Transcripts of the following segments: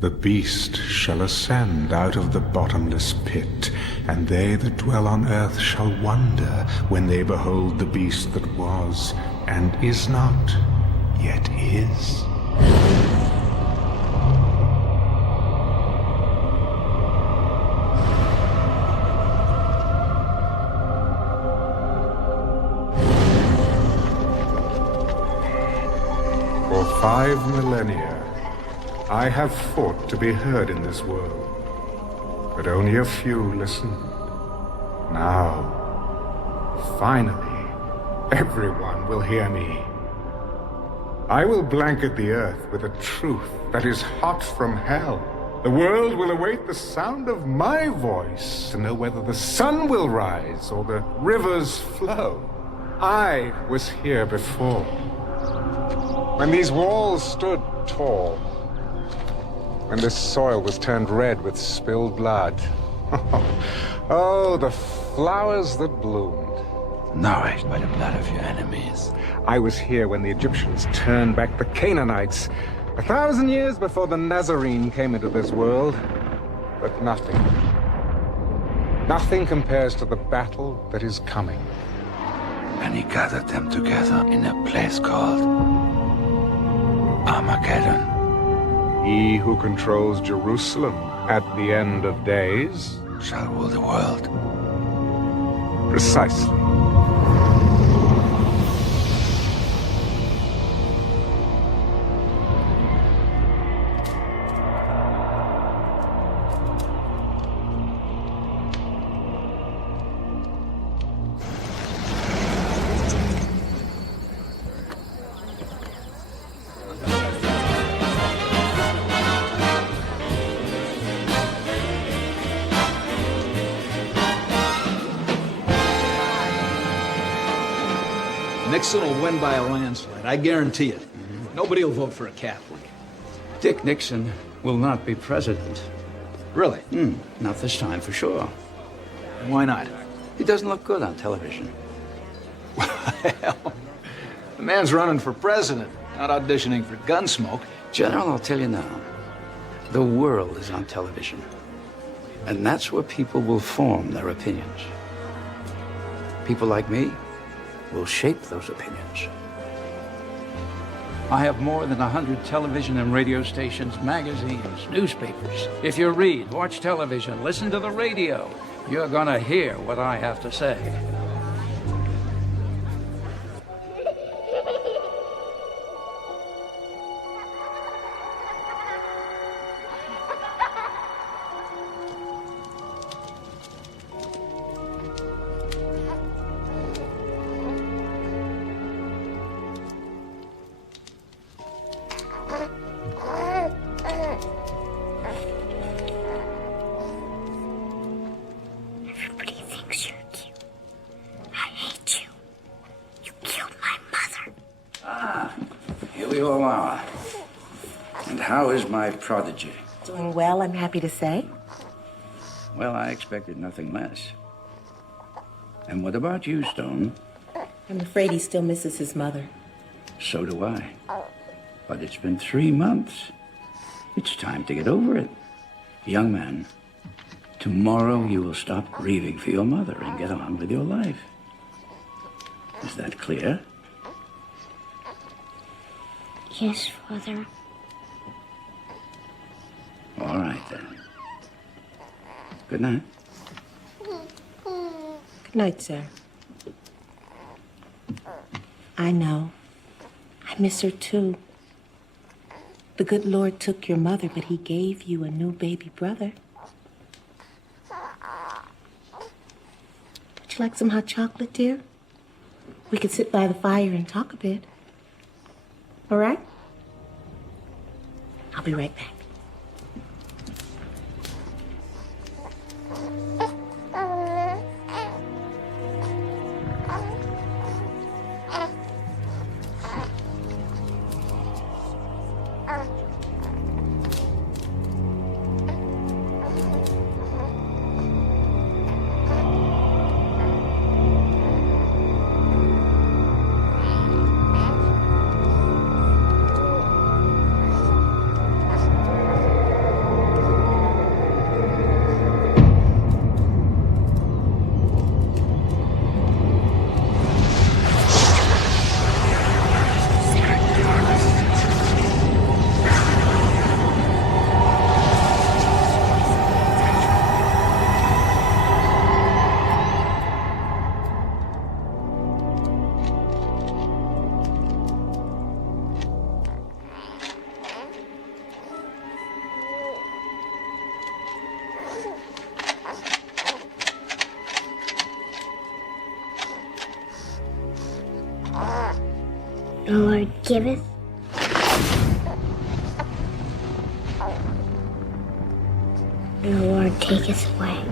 The beast shall ascend out of the bottomless pit, and they that dwell on earth shall wonder when they behold the beast that was, and is not, yet is. For 5 millennia, I have fought to be heard in this world, but only a few listened. Now, finally, everyone will hear me. I will blanket the earth with a truth that is hot from hell. The world will await the sound of my voice to know whether the sun will rise or the rivers flow. I was here before, when these walls stood tall, when this soil was turned red with spilled blood. Oh, the flowers that bloomed. Nourished by the blood of your enemies. I was here when the Egyptians turned back the Canaanites, 1,000 years before the Nazarene came into this world. But nothing compares to the battle that is coming. And he gathered them together in a place called Armagedòn. He who controls Jerusalem at the end of days shall rule the world. Precisely. Nixon will win by a landslide, I guarantee it. Nobody will vote for a Catholic. Dick Nixon will not be president. Really? Not this time, for sure. Why not? He doesn't look good on television. Well, the man's running for president, not auditioning for Gunsmoke. General, I'll tell you now, the world is on television. And that's where people will form their opinions. People like me will shape those opinions. I have more than 100 television and radio stations, magazines, newspapers. If you read, watch television, listen to the radio, you're gonna hear what I have to say. My prodigy. Doing well, I'm happy to say. Well, I expected nothing less. And what about you, Stone? I'm afraid he still misses his mother. So do I. But it's been 3 months. It's time to get over it. Young man, tomorrow you will stop grieving for your mother and get on with your life. Is that clear? Yes, Father. All right, then. Good night. Good night, sir. I know. I miss her, too. The good Lord took your mother, but he gave you a new baby brother. Would you like some hot chocolate, dear? We could sit by the fire and talk a bit. All right? I'll be right back. The Lord giveth, and the Lord taketh away.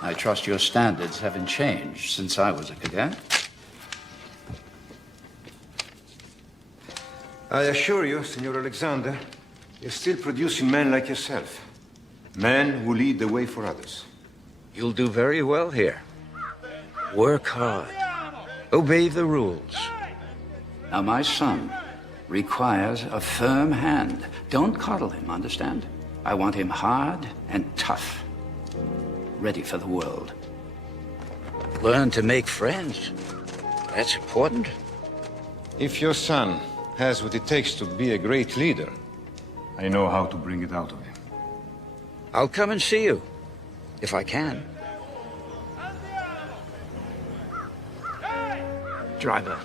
I trust your standards haven't changed since I was a cadet. I assure you, Senor Alexander, you're still producing men like yourself. Men who lead the way for others. You'll do very well here. Work hard. Obey the rules. Now, my son requires a firm hand. Don't coddle him, understand? I want him hard and tough. Ready for the world. Learn to make friends. That's important. If your son has what it takes to be a great leader, I know how to bring it out of him. I'll come and see you, if I can. Driver.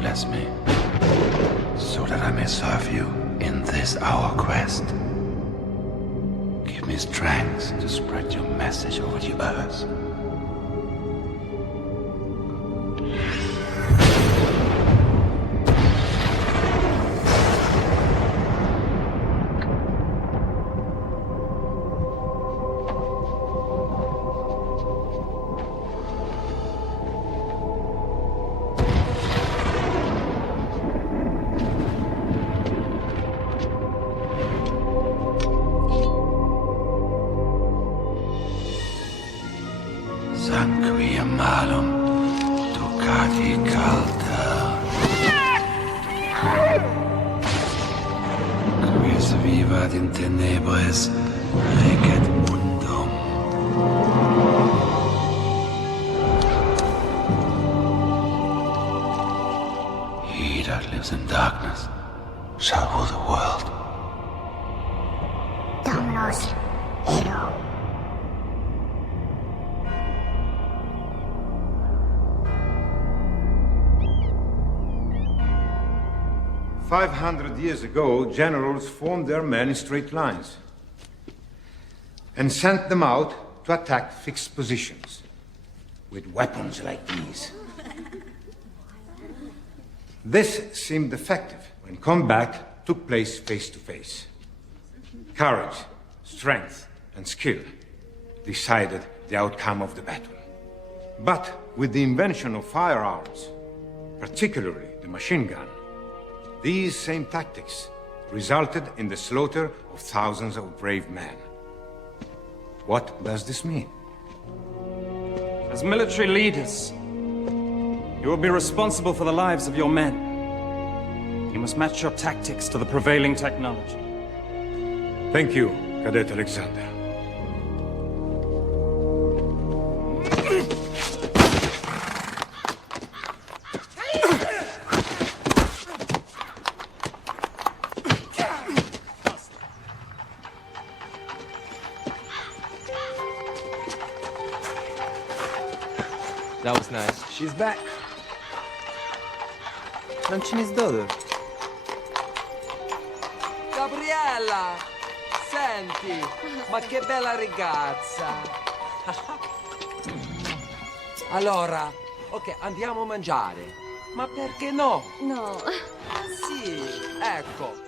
Bless me, so that I may serve you in this our quest. Give me strength to spread your message over the earth. In tenebris regit mundum. He that lives in darkness shall rule the world. Dominos, Edo. "500 years ago, generals formed their men in straight lines and sent them out to attack fixed positions with weapons like these. This seemed effective when combat took place face to face. Courage, strength, and skill decided the outcome of the battle. But with the invention of firearms, particularly the machine gun, these same tactics resulted in the slaughter of thousands of brave men. What does this mean? As military leaders, you will be responsible for the lives of your men. You must match your tactics to the prevailing technology. Thank you, Cadet Alexander. That was nice. She's back. Non ci mi sdodo. Gabriella! Senti, ma che bella ragazza! Allora, ok, andiamo a mangiare. Ma perché no? No. Sì, ecco.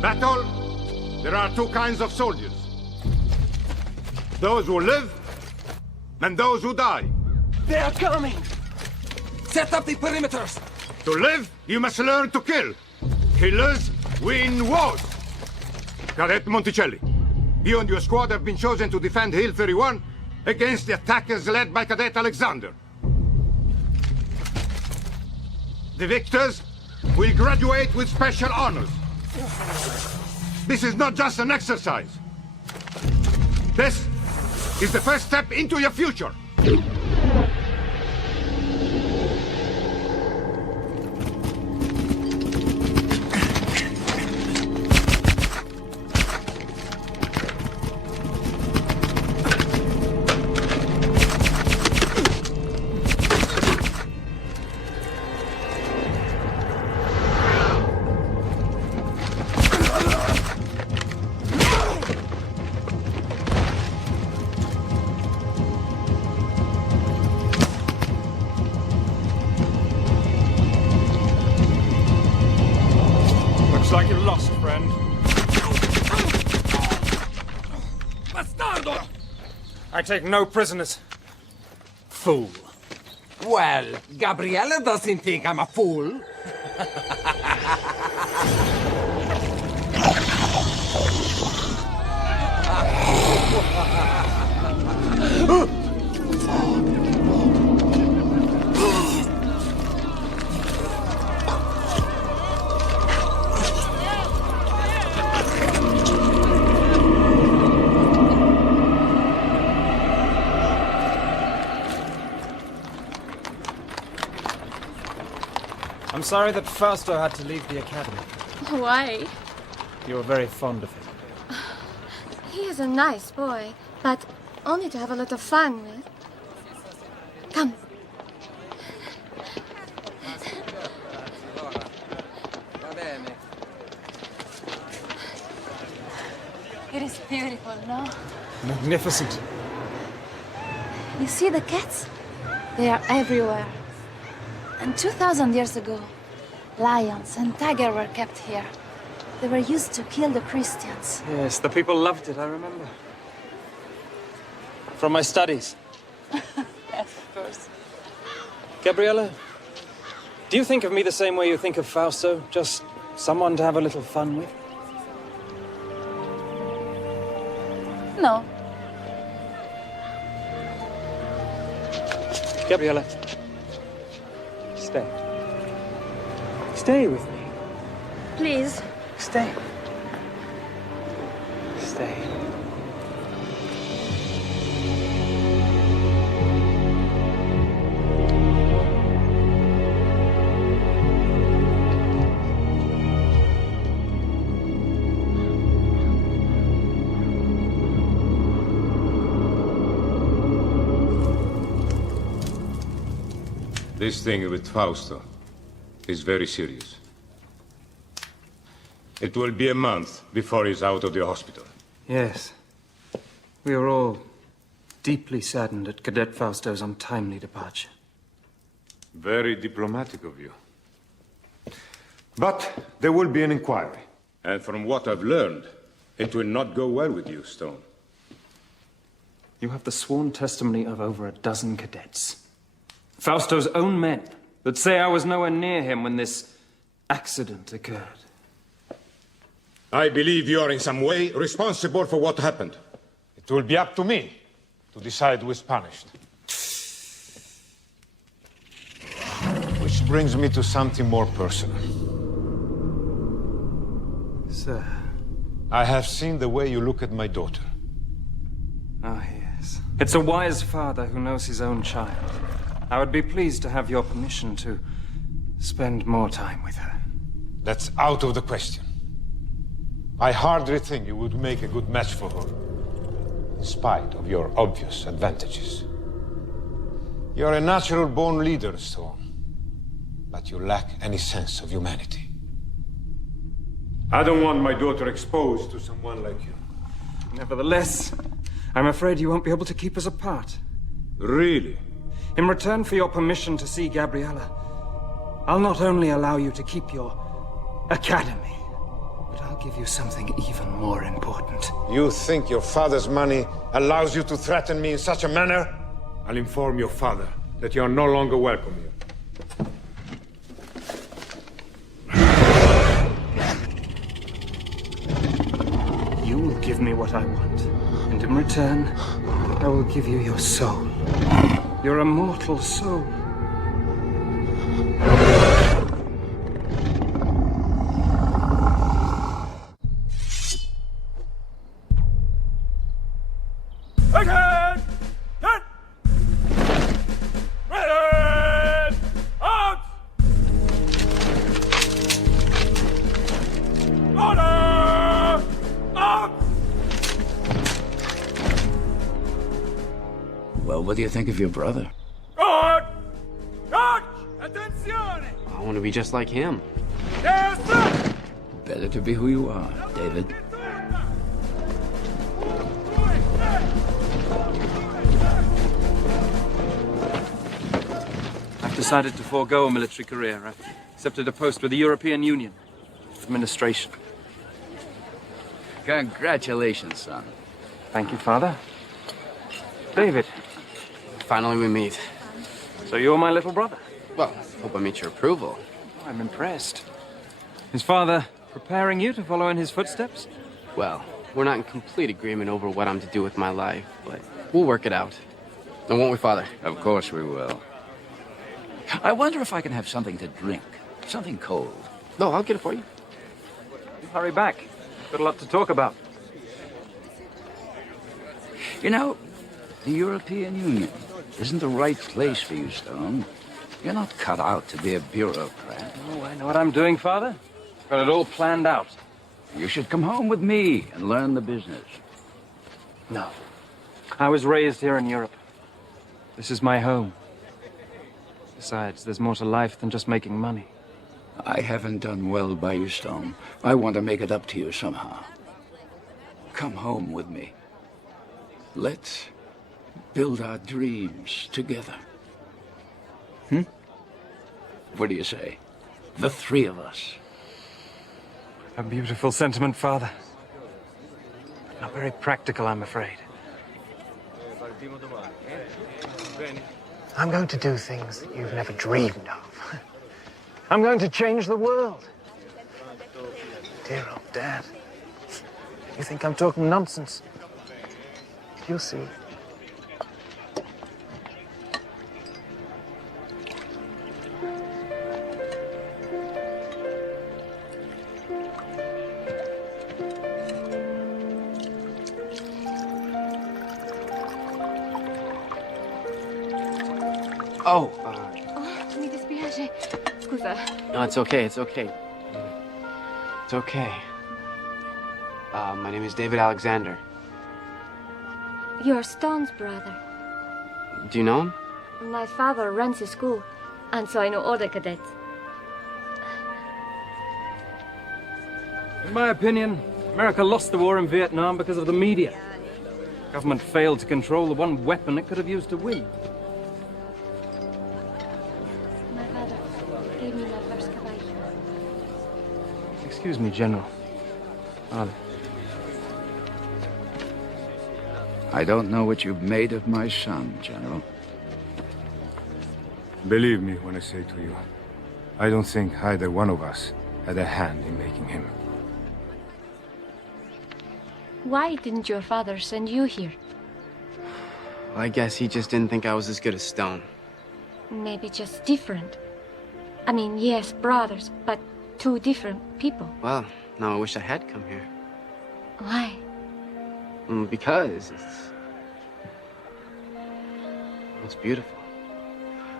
Battle, there are two kinds of soldiers. Those who live and those who die. They are coming! Set up the perimeters! To live, you must learn to kill. Killers win wars. Cadet Monticelli, you and your squad have been chosen to defend Hill 31 against the attackers led by Cadet Alexander. The victors will graduate with special honors. This is not just an exercise. This is the first step into your future. Looks like you're lost, friend. Bastardo! I take no prisoners. Fool. Well, Gabriella doesn't think I'm a fool. I'm sorry that Fausto had to leave the academy. Why? You were very fond of him. He is a nice boy, but only to have a lot of fun with. Come. It is beautiful, no? Magnificent. You see the cats? They are everywhere. And 2,000 years ago, lions and tigers were kept here. They were used to kill the Christians. Yes, the people loved it, I remember. From my studies. Yes, of course. Gabriella, do you think of me the same way you think of Fausto? Just someone to have a little fun with? No. Gabriella, stay. Stay with me. Please. Stay. Stay. This thing with Fausto is very serious. It will be a month before he's out of the hospital. Yes. We are all deeply saddened at Cadet Fausto's untimely departure. Very diplomatic of you. But there will be an inquiry. And from what I've learned, it will not go well with you, Stone. You have the sworn testimony of over a dozen cadets. Fausto's own men that say I was nowhere near him when this accident occurred. I believe you are in some way responsible for what happened. It will be up to me to decide who is punished. Which brings me to something more personal. Sir. I have seen the way you look at my daughter. Ah, yes. It's a wise father who knows his own child. I would be pleased to have your permission to spend more time with her. That's out of the question. I hardly think you would make a good match for her, in spite of your obvious advantages. You're a natural-born leader, Stone, but you lack any sense of humanity. I don't want my daughter exposed to someone like you. Nevertheless, I'm afraid you won't be able to keep us apart. Really? In return for your permission to see Gabriella, I'll not only allow you to keep your academy, but I'll give you something even more important. You think your father's money allows you to threaten me in such a manner? I'll inform your father that you are no longer welcome here. You will give me what I want, and in return, I will give you your soul. Your immortal soul. Again! Get! Ready! Out! Order! Out! Well, what do you think of your brother? Guard! Charge! Attenzione! I want to be just like him. Yes, sir! Better to be who you are, David. I've decided to forego a military career. I've accepted a post with the European Union. Administration. Congratulations, son. Thank you, Father. David. Finally we meet. So you're my little brother? Well, hope I meet your approval. I'm impressed. Is Father preparing you to follow in his footsteps? Well, we're not in complete agreement over what I'm to do with my life, but we'll work it out. And won't we, Father? Of course we will. I wonder if I can have something to drink. Something cold. No, I'll get it for you. You hurry back. Got a lot to talk about. You know, the European Union isn't the right place for you, Stone. You're not cut out to be a bureaucrat. Oh, I know what I'm doing, Father. Got it all planned out. You should come home with me and learn the business. No. I was raised here in Europe. This is my home. Besides, there's more to life than just making money. I haven't done well by you, Stone. I want to make it up to you somehow. Come home with me. Let's build our dreams together. What do you say? The three of us. A beautiful sentiment, Father. Not very practical, I'm afraid. I'm going to do things you've never dreamed of. I'm going to change the world. Dear old Dad. You think I'm talking nonsense? You'll see. Oh, Mi dispiace. Scusa. no, it's okay, it's okay. It's okay. My name is David Alexander. You're Stone's brother. Do you know him? My father runs a school, and so I know all the cadets. In my opinion, America lost the war in Vietnam because of the media. Government failed to control the one weapon it could have used to win. My father gave me my first caballo. Excuse me, General. Father. I don't know what you've made of my son, General. Believe me when I say to you, I don't think either one of us had a hand in making him. Why didn't your father send you here? Well, I guess he just didn't think I was as good as Stone. Maybe just different. I mean, yes, brothers, but two different people. Well, now I wish I had come here. Why? Because it's beautiful.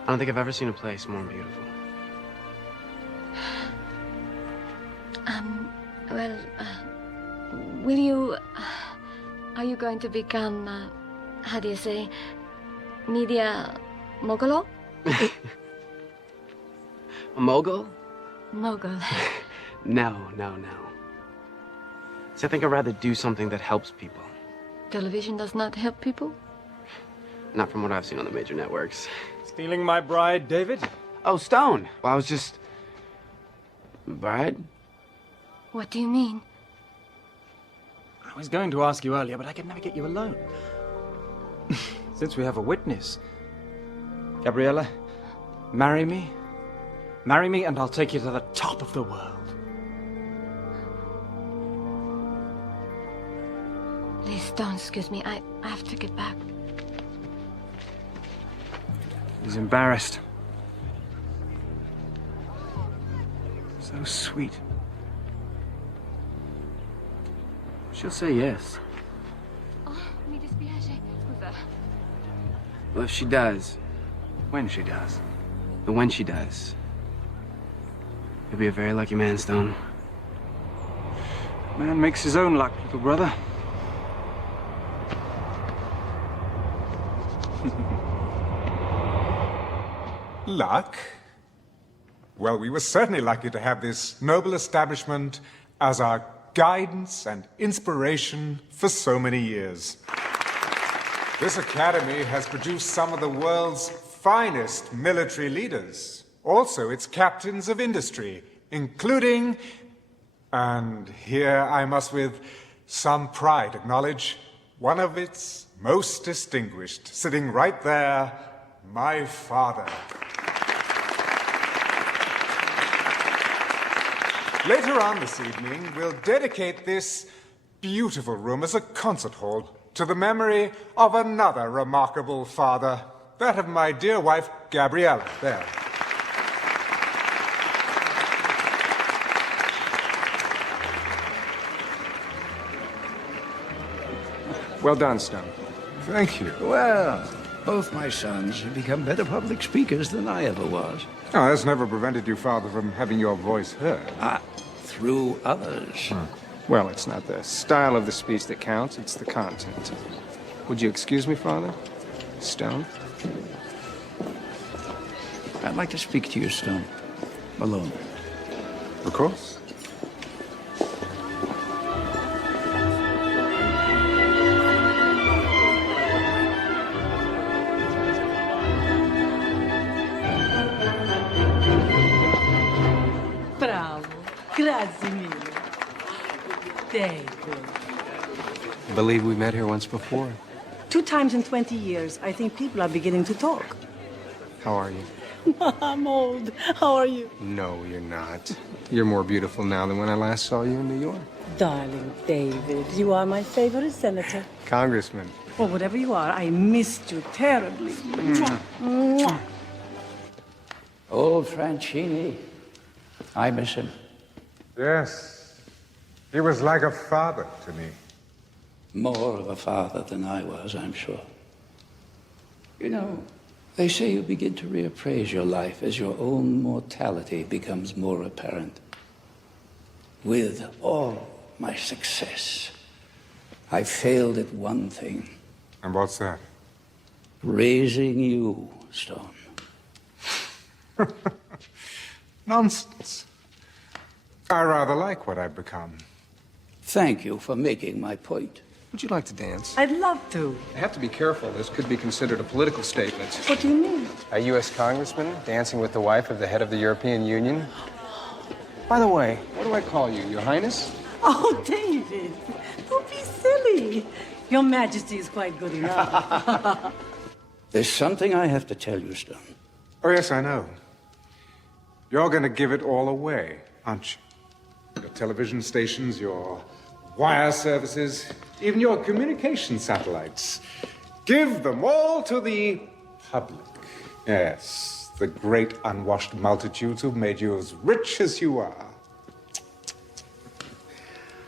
I don't think I've ever seen a place more beautiful. Well, will you... are you going to become, how do you say, media mogul? A mogul? Mogul. No. See, I think I'd rather do something that helps people. Television does not help people? Not from what I've seen on the major networks. Stealing my bride, David? Oh, Stone! Well, I was just... Bride? What do you mean? I was going to ask you earlier, but I could never get you alone. Since we have a witness. Gabriella, marry me. Marry me and I'll take you to the top of the world. Please don't excuse me. I have to get back. He's embarrassed. So sweet. She'll say yes. Oh, mi dispiace. Scusa. Well, if she does... When she does. But when she does... You'll be a very lucky man, Stone. Man makes his own luck, little brother. Luck? Well, we were certainly lucky to have this noble establishment as our guidance and inspiration for so many years. This academy has produced some of the world's finest military leaders, also its captains of industry, including, and here I must with some pride acknowledge, one of its most distinguished, sitting right there, my father. Later on this evening, we'll dedicate this beautiful room as a concert hall to the memory of another remarkable father, that of my dear wife, Gabriella, there. Well done, Stone. Thank you. Well, both my sons have become better public speakers than I ever was. Oh, that's never prevented you, Father, from having your voice heard. Through others. Well, it's not the style of the speech that counts, it's the content. Would you excuse me, Father? Stone? I'd like to speak to you, Stone. Alone. Of course. Bravo. Grazie mille. David. I believe we met here once before. 2 times in 20 years, I think people are beginning to talk. How are you? I'm old. How are you? No, you're not. You're more beautiful now than when I last saw you in New York. Darling David, you are my favorite senator. Congressman. Well, whatever you are, I missed you terribly. Mwah. Mwah. Old Franchini. I miss him. Yes. He was like a father to me. More of a father than I was, I'm sure. You know, they say you begin to reappraise your life as your own mortality becomes more apparent. With all my success, I failed at one thing. And what's that? Raising you, Stone. Nonsense. I rather like what I've become. Thank you for making my point. Would you like to dance? I'd love to. I have to be careful. This could be considered a political statement. What do you mean? A U.S. congressman dancing with the wife of the head of the European Union? By the way, what do I call you? Your Highness? Oh, David, don't be silly. Your Majesty is quite good enough. There's something I have to tell you, Stone. Oh, yes, I know. You're going to give it all away, aren't you? Your television stations, your wire services, even your communication satellites. Give them all to the public. Yes, the great unwashed multitudes who've made you as rich as you are.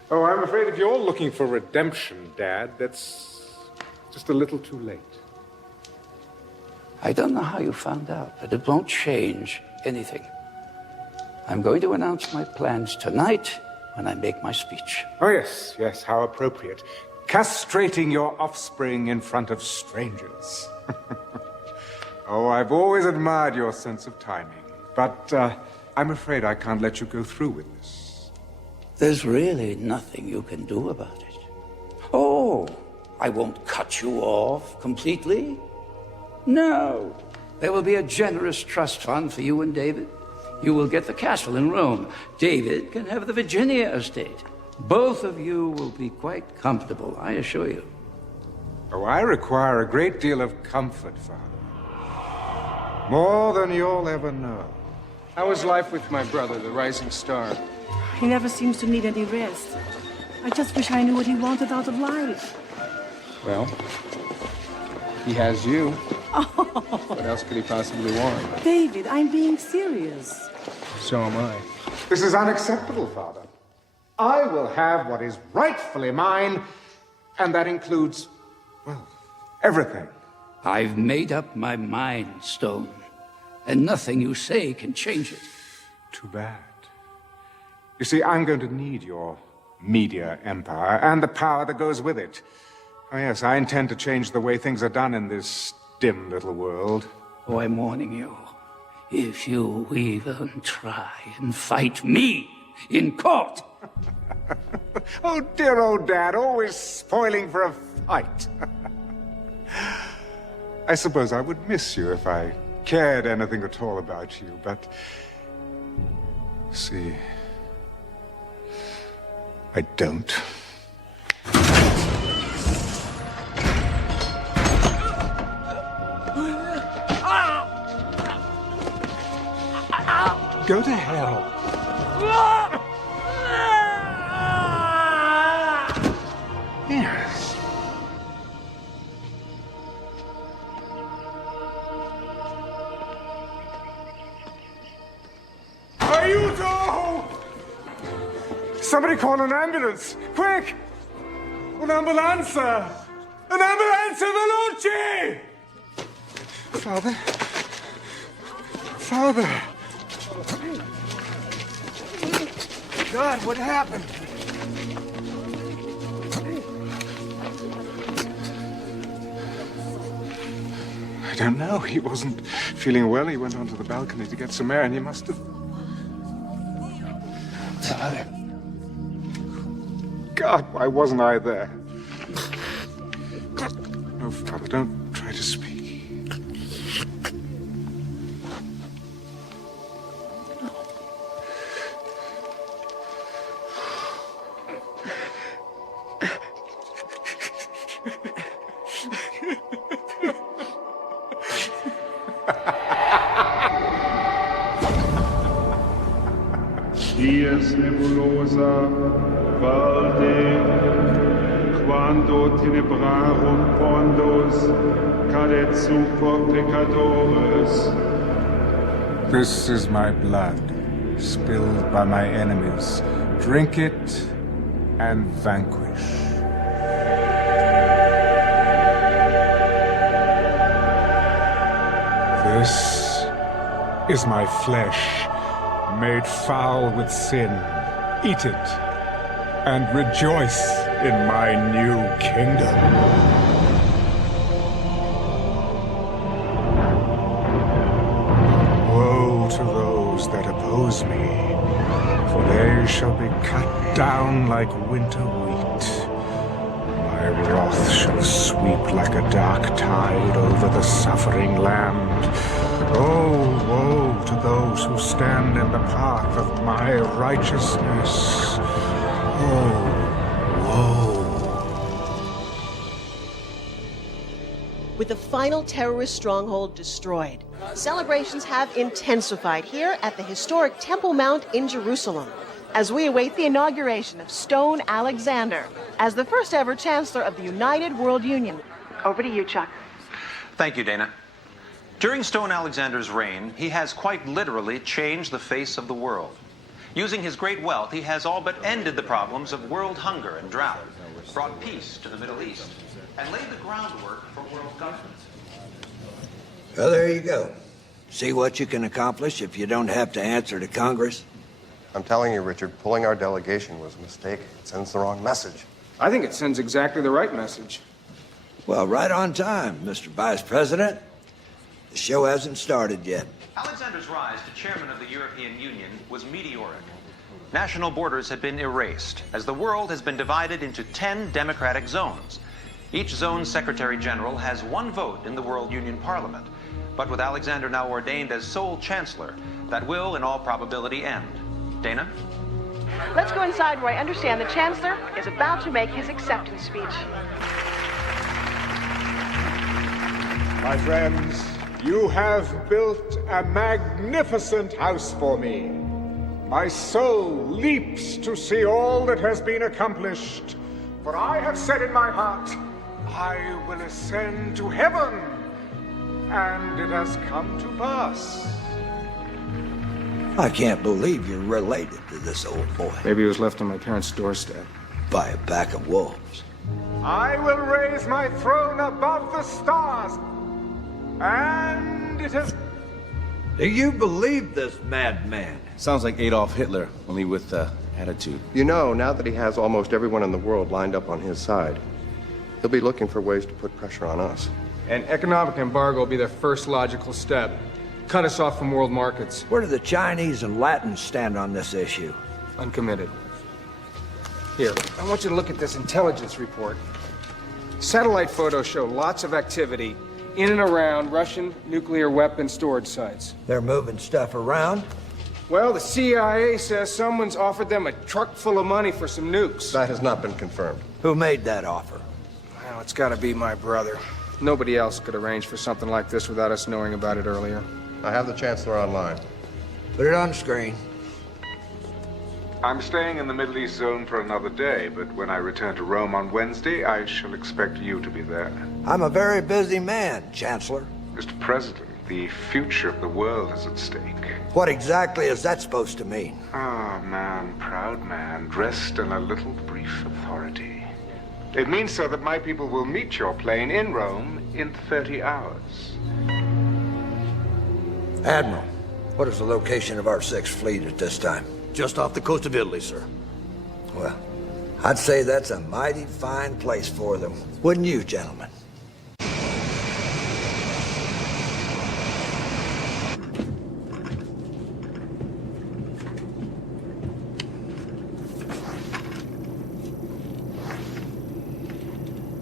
Oh, I'm afraid if you're looking for redemption, Dad, that's just a little too late. I don't know how you found out, but it won't change anything. I'm going to announce my plans tonight when I make my speech. Oh, yes, yes, how appropriate. Castrating your offspring in front of strangers. Oh, I've always admired your sense of timing, but I'm afraid I can't let you go through with this. There's really nothing you can do about it. Oh, I won't cut you off completely. No, there will be a generous trust fund for you and David. You will get the castle in Rome. David can have the Virginia estate. Both of you will be quite comfortable, I assure you. Oh, I require a great deal of comfort, Father. More than you'll ever know. How is life with my brother, the rising star? He never seems to need any rest. I just wish I knew what he wanted out of life. Well, he has you. What else could he possibly want? David, I'm being serious. So am I. This is unacceptable, Father. I will have what is rightfully mine, and that includes, well, everything. I've made up my mind, Stone, and nothing you say can change it. Too bad. You see, I'm going to need your media empire and the power that goes with it. Oh, yes, I intend to change the way things are done in this dim little world. Oh, I'm warning you. If you even try and fight me in court. Oh, dear old Dad, always spoiling for a fight. I suppose I would miss you if I cared anything at all about you, but... see... I don't. Go to hell. Yes. Aiuto! Somebody call an ambulance! Quick! Un'ambulanza! Un'ambulanza veloce! Father? Father! God, what happened? I don't know. He wasn't feeling well. He went onto the balcony to get some air, and he must have... Father. God, why wasn't I there? No, Father, don't try to speak. Dies nebulosa valde, quando tenebrarum pondos cadet super pecadores. This is my blood, spilled by my enemies. Drink it and vanquish. This is my flesh, made foul with sin. Eat it and rejoice in my new kingdom. Woe to those that oppose me, for they shall be cut down like winter wheat. My wrath shall sweep like a dark tide over the suffering land. Oh, woe to those who stand in the path of my righteousness. Oh, With the final terrorist stronghold destroyed, celebrations have intensified here at the historic Temple Mount in Jerusalem as we await the inauguration of Stone Alexander as the first ever Chancellor of the United World Union. Over to you, Chuck. Thank you, Dana. During Stone Alexander's reign, he has quite literally changed the face of the world. Using his great wealth, he has all but ended the problems of world hunger and drought, brought peace to the Middle East, and laid the groundwork for world government. Well, there you go. See what you can accomplish if you don't have to answer to Congress? I'm telling you, Richard, pulling our delegation was a mistake. It sends the wrong message. I think it sends exactly the right message. Well, right on time, Mr. Vice President. The show hasn't started yet. Alexander's rise to chairman of the European Union was meteoric. National borders had been erased, as the world has been divided into 10 democratic zones. Each zone's Secretary General has one vote in the World Union Parliament. But with Alexander now ordained as sole Chancellor, that will, in all probability, end. Dana? Let's go inside where I understand the Chancellor is about to make his acceptance speech. My friends, you have built a magnificent house for me. My soul leaps to see all that has been accomplished, for I have said in my heart, I will ascend to heaven, and it has come to pass. I can't believe you're related to this old boy. Maybe he was left on my parents' doorstep. By a pack of wolves. I will raise my throne above the stars, and it has... Do you believe this madman? Sounds like Adolf Hitler, only with attitude. You know, now that he has almost everyone in the world lined up on his side, he'll be looking for ways to put pressure on us. An economic embargo will be the first logical step. Cut us off from world markets. Where do the Chinese and Latins stand on this issue? Uncommitted. Here, I want you to look at this intelligence report. Satellite photos show lots of activity in and around Russian nuclear weapon storage sites. They're moving stuff around? Well, the CIA says someone's offered them a truck full of money for some nukes. That has not been confirmed. Who made that offer? Well, it's gotta be my brother. Nobody else could arrange for something like this without us knowing about it earlier. I have the Chancellor online. Put it on the screen. I'm staying in the Middle East zone for another day, but when I return to Rome on Wednesday, I shall expect you to be there. I'm a very busy man, Chancellor. Mr. President, the future of the world is at stake. What exactly is that supposed to mean? Ah, man, proud man, dressed in a little brief authority. It means, sir, that my people will meet your plane in Rome in 30 hours. Admiral, what is the location of our Sixth Fleet at this time? Just off the coast of Italy, sir. Well, I'd say that's a mighty fine place for them. Wouldn't you, gentlemen?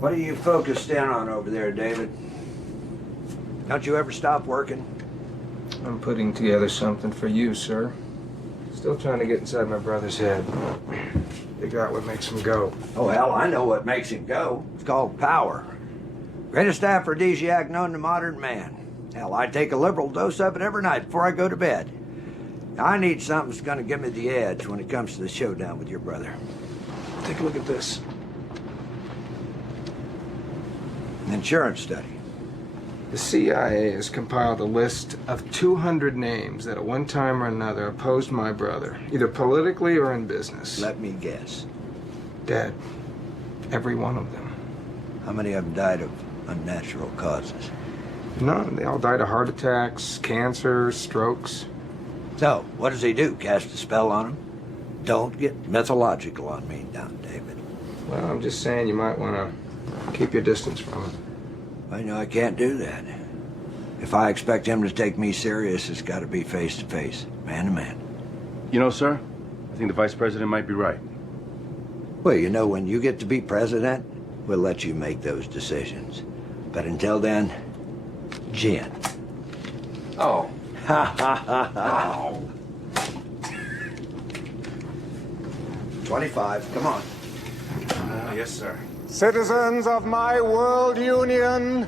What are you focused in on over there, David? Don't you ever stop working? I'm putting together something for you, sir. Still trying to get inside my brother's head. Figure out what makes him go. Oh, hell, I know what makes him go. It's called power. Greatest aphrodisiac known to modern man. Hell, I take a liberal dose of it every night before I go to bed. I need something that's gonna give me the edge when it comes to the showdown with your brother. Take a look at this. An insurance study. The CIA has compiled a list of 200 names that at one time or another opposed my brother, either politically or in business. Let me guess. Dead. Every one of them. How many of them died of unnatural causes? None. They all died of heart attacks, cancer, strokes. So, what does he do? Cast a spell on him? Don't get mythological on me now, David. Well, I'm just saying you might want to keep your distance from him. I know I can't do that. If I expect him to take me serious, it's got to be face to face, man to man. You know, sir, I think the vice president might be right. Well, you know, when you get to be president, we'll let you make those decisions. But until then, gin. Oh. Ha ha ha ha. 25, come on. Yes, sir. Citizens of my world union,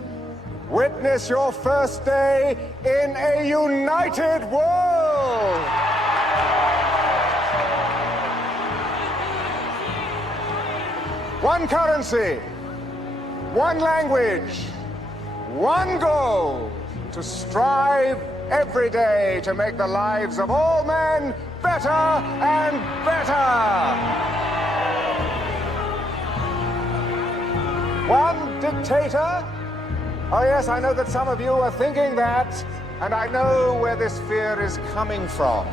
witness your first day in a united world. One currency, one language, one goal, to strive every day to make the lives of all men better and better. One dictator? Oh yes, I know that some of you are thinking that, and I know where this fear is coming from.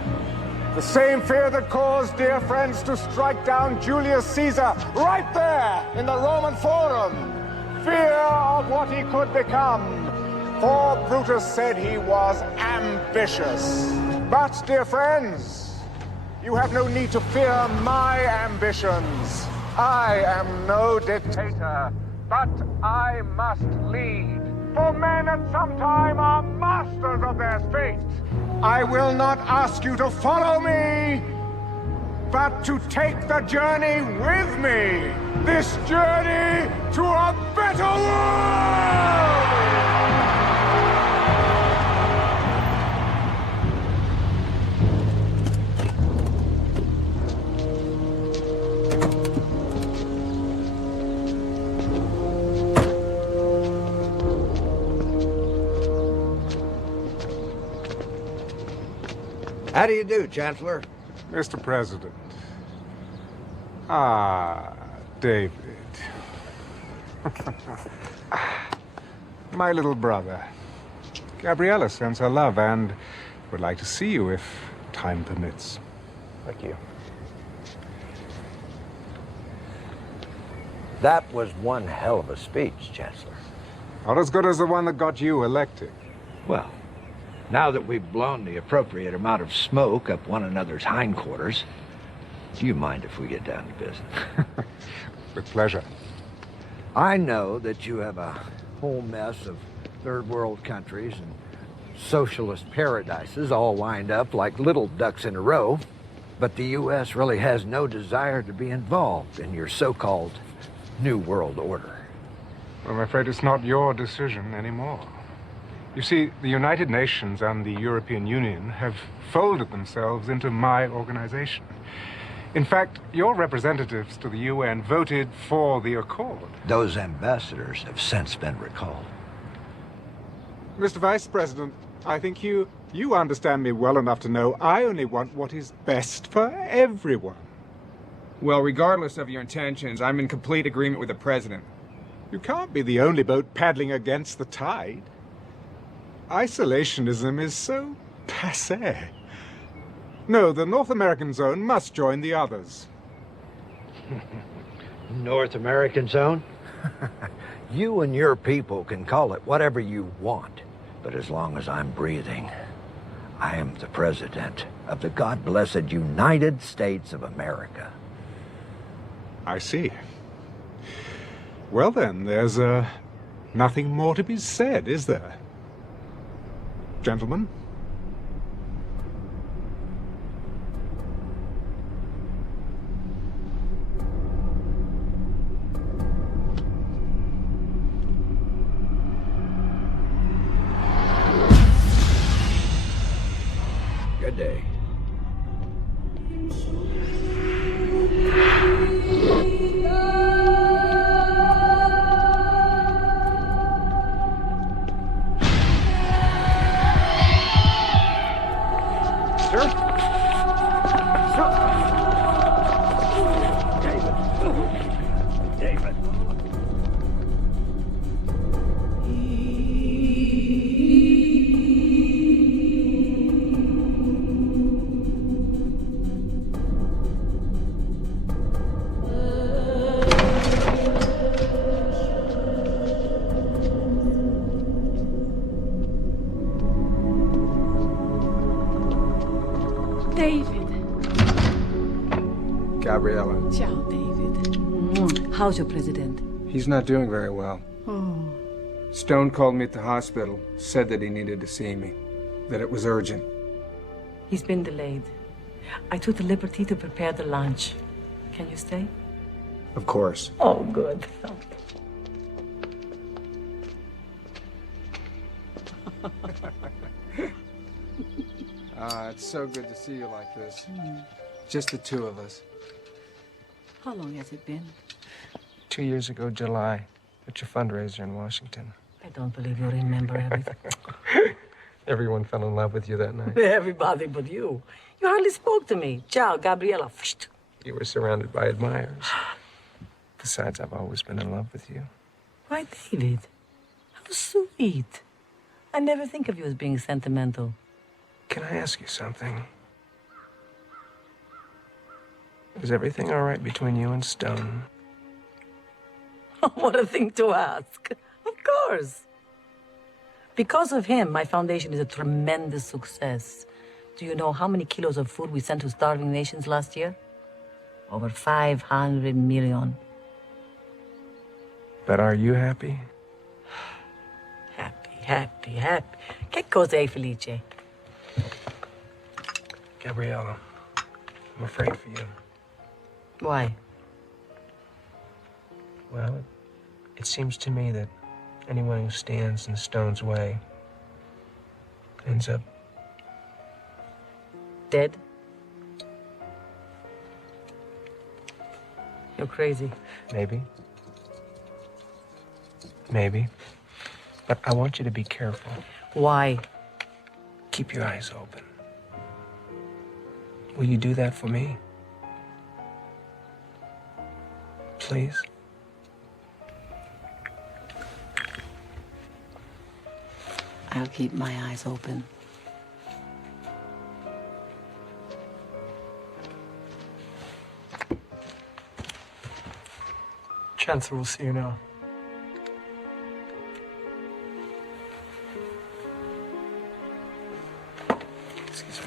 The same fear that caused dear friends to strike down Julius Caesar right there in the Roman Forum. Fear of what he could become. For Brutus said he was ambitious. But, dear friends, you have no need to fear my ambitions. I am no dictator. But I must lead, for men at some time are masters of their fate. I will not ask you to follow me, but to take the journey with me. This journey to a better world! How do you do, Chancellor? Mr. President. Ah, David. My little brother. Gabriella sends her love and would like to see you if time permits. Thank you. That was one hell of a speech, Chancellor. Not as good as the one that got you elected. Well, now that we've blown the appropriate amount of smoke up one another's hindquarters, do you mind if we get down to business? With pleasure. I know that you have a whole mess of third world countries and socialist paradises all lined up like little ducks in a row, but the U.S. really has no desire to be involved in your so-called New World Order. Well, I'm afraid it's not your decision anymore. You see, the United Nations and the European Union have folded themselves into my organization. In fact, your representatives to the UN voted for the accord. Those ambassadors have since been recalled. Mr. Vice President, I think you understand me well enough to know I only want what is best for everyone. Well, regardless of your intentions, I'm in complete agreement with the President. You can't be the only boat paddling against the tide. Isolationism is so passé. No, the North American zone must join the others. North American zone? You and your people can call it whatever you want, but as long as I'm breathing, I am the President of the God-blessed United States of America. I see. Well then, there's nothing more to be said, is there? Gentlemen? day. Gabriella. Ciao, David. How's your president? He's not doing very well. Oh. Stone called me at the hospital, said that he needed to see me, that it was urgent. He's been delayed. I took the liberty to prepare the lunch. Can you stay? Of course. Oh, good. It's so good to see you like this. Just the two of us. How long has it been? 2 years ago, July, at your fundraiser in Washington. I don't believe you remember everything. Everyone fell in love with you that night. Everybody but you. You hardly spoke to me. Ciao, Gabriella. You were surrounded by admirers. Besides, I've always been in love with you. Why, David? How sweet. I never think of you as being sentimental. Can I ask you something? Is everything all right between you and Stone? What a thing to ask. Of course. Because of him, my foundation is a tremendous success. Do you know how many kilos of food we sent to starving nations last year? Over 500 million. But are you happy? Happy. Che cosa è felice? Gabriella, I'm afraid for you. Why? Well, it seems to me that anyone who stands in Stone's way ends up dead? You're crazy. Maybe. But I want you to be careful. Why? Keep your eyes open. Will you do that for me? Please? I'll keep my eyes open. Chancellor will see you now. Excuse me.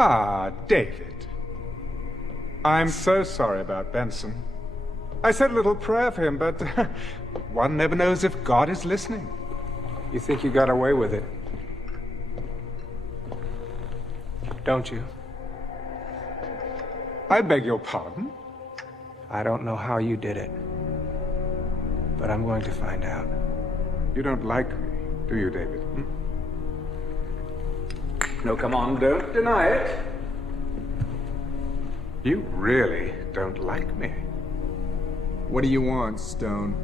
Ah, David. I'm so sorry about Benson. I said a little prayer for him, but one never knows if God is listening. You think you got away with it? Don't you? I beg your pardon? I don't know how you did it, but I'm going to find out. You don't like me, do you, David? No, come on, don't deny it. You really don't like me. What do you want, Stone?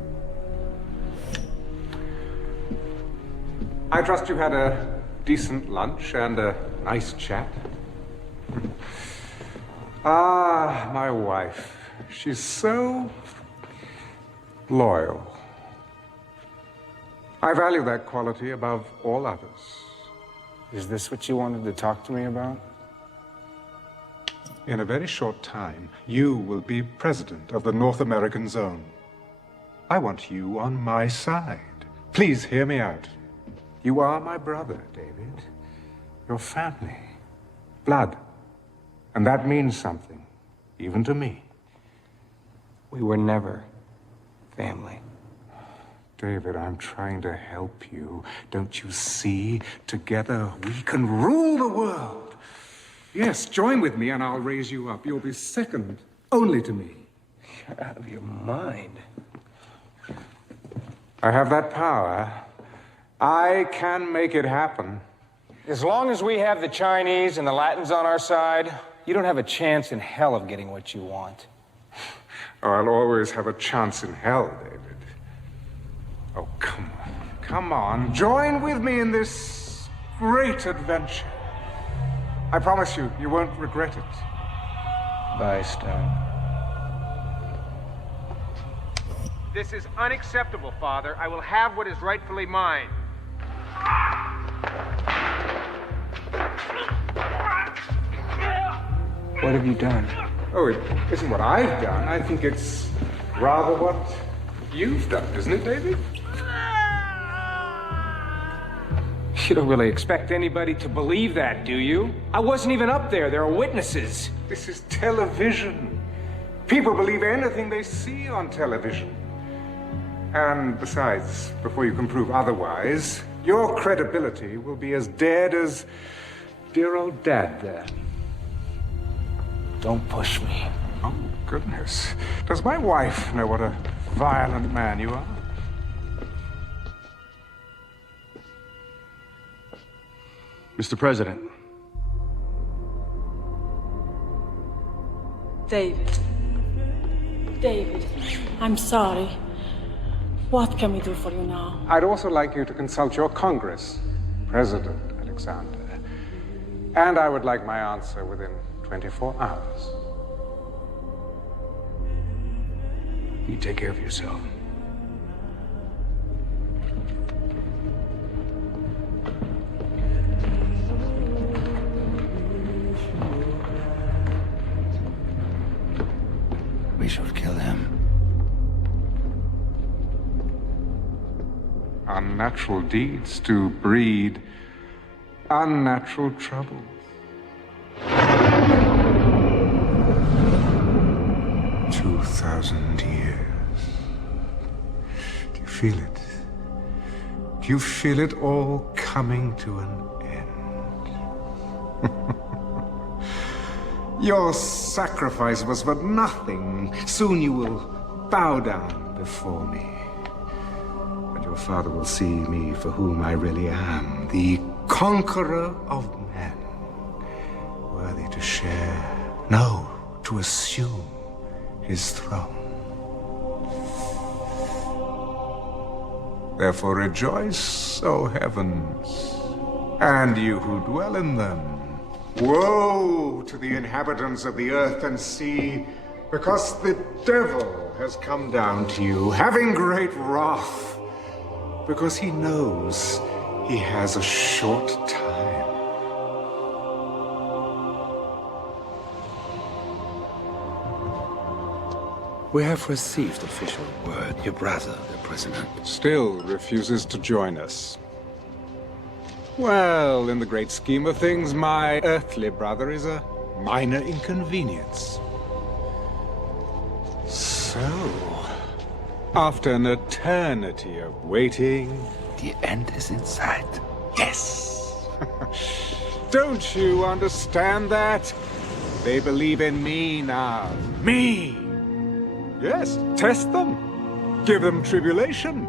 I trust you had a decent lunch and a nice chat. Ah, my wife. She's so loyal. I value that quality above all others. Is this what you wanted to talk to me about? In a very short time, you will be president of the North American Zone. I want you on my side. Please hear me out. You are my brother, David. Your family. Blood. And that means something, even to me. We were never family. David, I'm trying to help you. Don't you see? Together we can rule the world. Yes, join with me and I'll raise you up. You'll be second only to me. You're out of your mind. I have that power. I can make it happen. As long as we have the Chinese and the Latins on our side, you don't have a chance in hell of getting what you want. Oh, I'll always have a chance in hell, David. Oh, come on. Come on. Join with me in this great adventure. I promise you, you won't regret it. Bye, Stone. This is unacceptable, Father. I will have what is rightfully mine. What have you done? Oh, it isn't what I've done. I think it's rather what you've done, isn't it, David? You don't really expect anybody to believe that, do you? I wasn't even up there. There are witnesses. This is television. People believe anything they see on television. And besides, before you can prove otherwise, your credibility will be as dead as dear old Dad there. Don't push me. Oh, goodness. Does my wife know what a violent man you are? Mr. President. David, I'm sorry. What can we do for you now? I'd also like you to consult your Congress, President Alexander. And I would like my answer within 24 hours. You take care of yourself. We should kill him. Unnatural deeds do breed unnatural troubles. 2,000 years. Do you feel it? Do you feel it all coming to an end? Your sacrifice was but nothing. Soon you will bow down before me. And your father will see me for whom I really am, the conqueror of men, worthy to share, no, to assume his throne. Therefore rejoice, O heavens, and you who dwell in them. Woe to the inhabitants of the earth and sea, because the devil has come down to you, having great wrath, because he knows he has a short time. We have received official word. Your brother, the president, Still refuses to join us. Well, in the great scheme of things, my earthly brother is a minor inconvenience. So, after an eternity of waiting... The end is in sight. Yes! Don't you understand that? They believe in me now. Me! Yes, test them. Give them tribulation.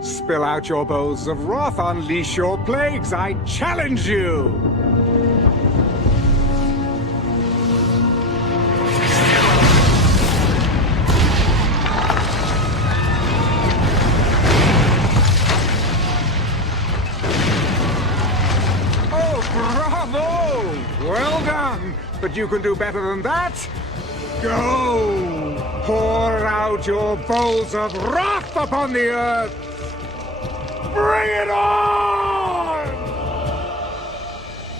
Spill out your bowls of wrath, unleash your plagues, I challenge you! Oh, bravo! Well done! But you can do better than that! Go! Pour out your bowls of wrath upon the earth! Bring it on!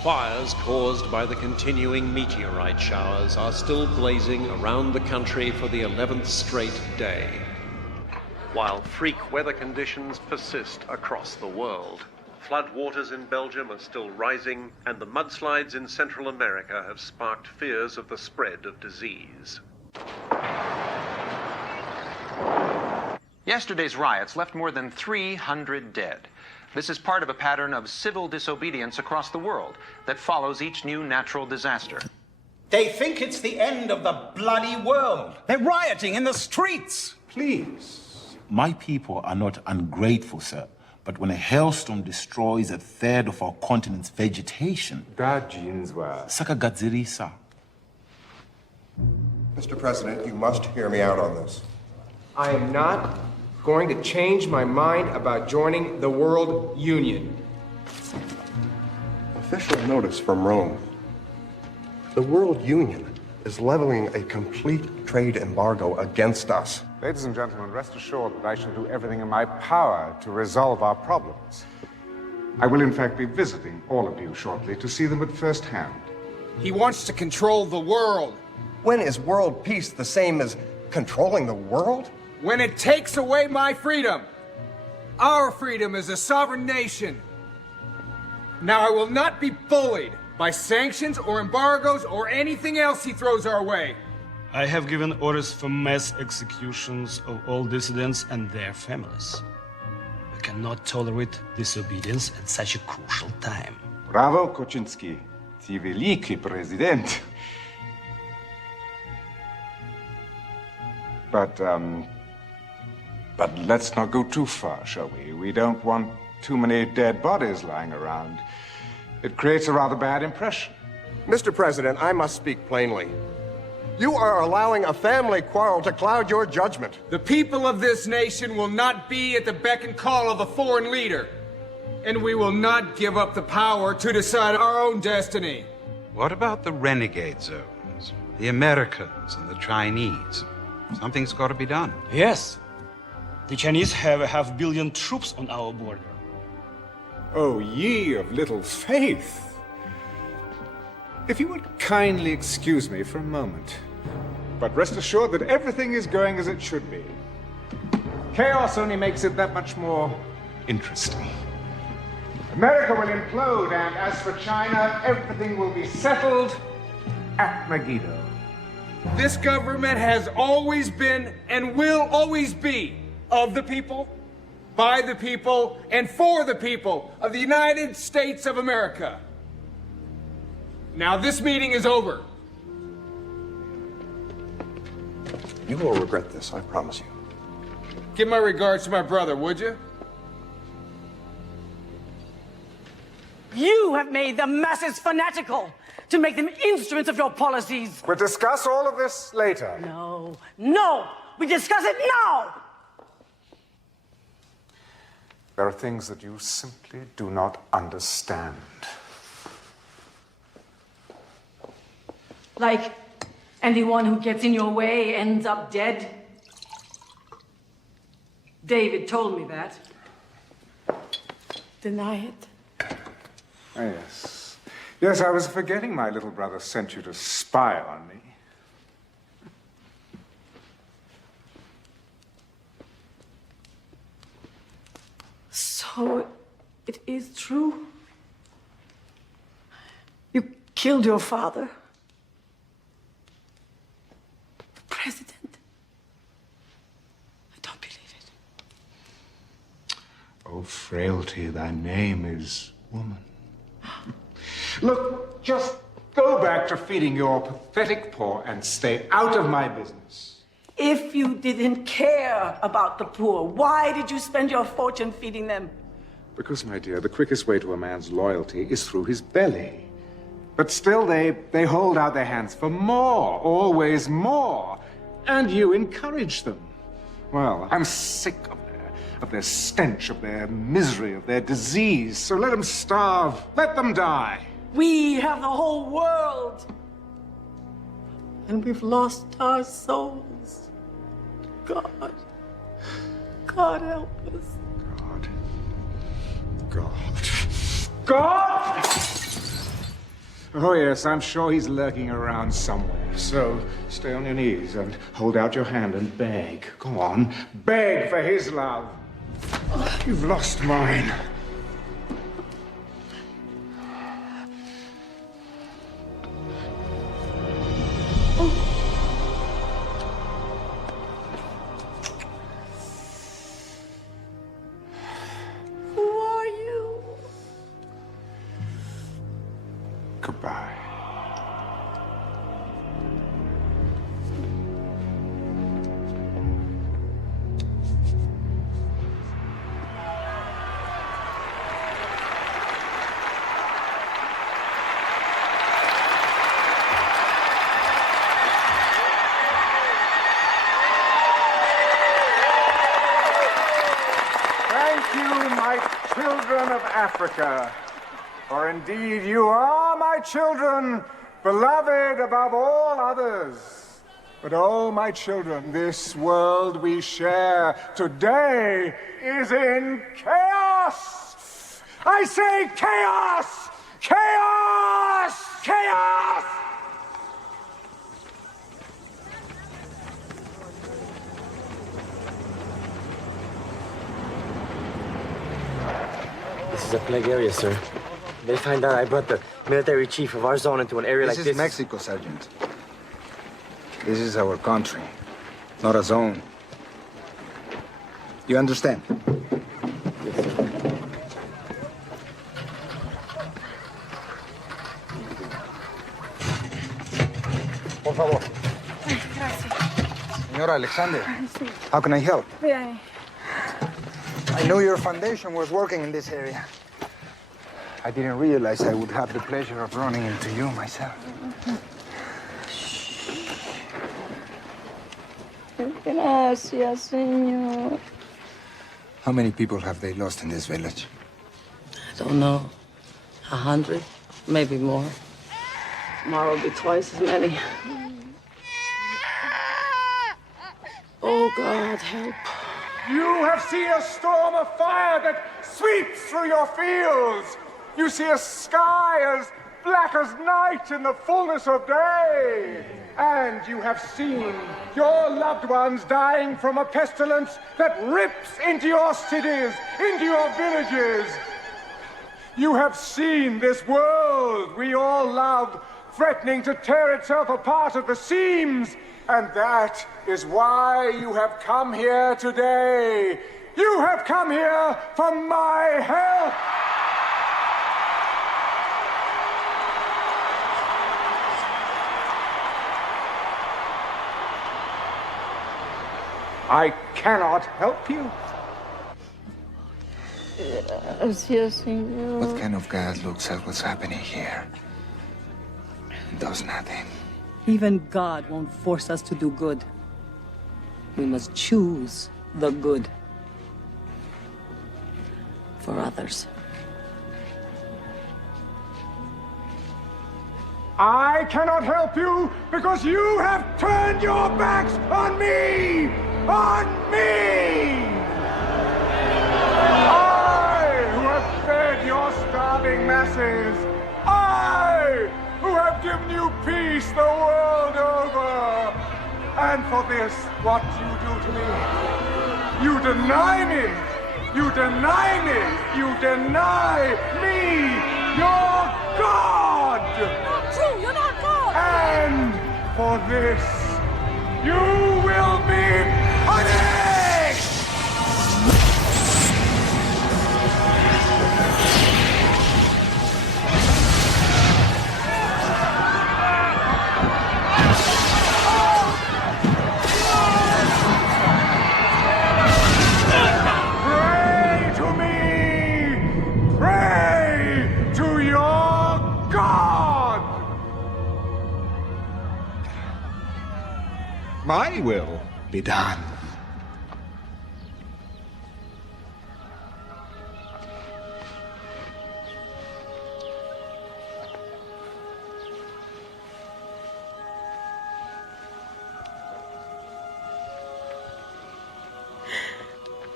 Fires caused by the continuing meteorite showers are still blazing around the country for the 11th straight day, while freak weather conditions persist across the world. Floodwaters in Belgium are still rising, and the mudslides in Central America have sparked fears of the spread of disease. Yesterday's riots left more than 300 dead. This is part of a pattern of civil disobedience across the world that follows each new natural disaster. They think it's the end of the bloody world. They're rioting in the streets. Please. My people are not ungrateful, sir. But when a hailstorm destroys a third of our continent's vegetation, sakagadzirisa. Mr. President, you must hear me out on this. I am not going to change my mind about joining the World Union. Official notice from Rome. The World Union is leveling a complete trade embargo against us. Ladies and gentlemen, rest assured that I shall do everything in my power to resolve our problems. I will in fact be visiting all of you shortly to see them at first hand. He wants to control the world. When is world peace the same as controlling the world? When it takes away my freedom. Our freedom as a sovereign nation. Now I will not be bullied by sanctions or embargoes or anything else he throws our way. I have given orders for mass executions of all dissidents and their families. We cannot tolerate disobedience at such a crucial time. Bravo, Koczynski. Ty wielki prezydent. But let's not go too far, shall we? We don't want too many dead bodies lying around. It creates a rather bad impression. Mr. President, I must speak plainly. You are allowing a family quarrel to cloud your judgment. The people of this nation will not be at the beck and call of a foreign leader. And we will not give up the power to decide our own destiny. What about the renegade zones? The Americans and the Chinese? Something's got to be done. Yes. The Chinese have 500 million troops on our border. Oh, ye of little faith. If you would kindly excuse me for a moment. But rest assured that everything is going as it should be. Chaos only makes it that much more interesting. America will implode, and as for China, everything will be settled at Megiddo. This government has always been and will always be of the people, by the people, and for the people of the United States of America. Now this meeting is over. You will regret this, I promise you. Give my regards to my brother, would you? You have made the masses fanatical to make them instruments of your policies. We'll discuss all of this later. No, we discuss it now. There are things that you simply do not understand. Like anyone who gets in your way ends up dead. David told me that. Deny it. Oh, yes. Yes, I was forgetting my little brother sent you to spy on me. So, it is true? You killed your father? The president? I don't believe it. Oh, frailty, thy name is woman. Look, just go back to feeding your pathetic poor and stay out of my business. If you didn't care about the poor, why did you spend your fortune feeding them? Because, my dear, the quickest way to a man's loyalty is through his belly. But still, they hold out their hands for more, always more. And you encourage them. Well, I'm sick of their stench, of their misery, of their disease. So let them starve. Let them die. We have the whole world. And we've lost our souls. God. God help us. God! Oh, yes, I'm sure he's lurking around somewhere. So stay on your knees and hold out your hand and beg. Go on, beg for his love. You've lost mine. children of Africa, for indeed you are my children, beloved above all others. But oh, my children, this world we share today is in chaos. I say chaos! Chaos! Chaos! This is a plague area, sir. They find out I brought the military chief of our zone into an area like this. This is Mexico, Sergeant. This is our country, not a zone. You understand? Yes, sir. Por favor. Señora Alexander, how can I help? Bien. I knew your foundation was working in this area. I didn't realize I would have the pleasure of running into you myself. Gracias, señor. How many people have they lost in this village? I don't know. 100, maybe more. Tomorrow will be twice as many. Oh, God, help. You have seen a storm of fire that sweeps through your fields. You see a sky as black as night in the fullness of day. And you have seen your loved ones dying from a pestilence that rips into your cities, into your villages. You have seen this world we all love threatening to tear itself apart at the seams. And that is why you have come here today. You have come here for my help. I cannot help you. Gracias, señor. What kind of God looks at what's happening here and does nothing? Even God won't force us to do good. We must choose the good for others. I cannot help you because you have turned your backs on me! On me! I, who have fed your starving masses. I, who have given you peace the world over. And for this, what you do to me? You deny me! You deny me! You deny me! Your God! Not true, you're not God! And for this, you will be punished! Pray to me! Pray to your God! My will be done.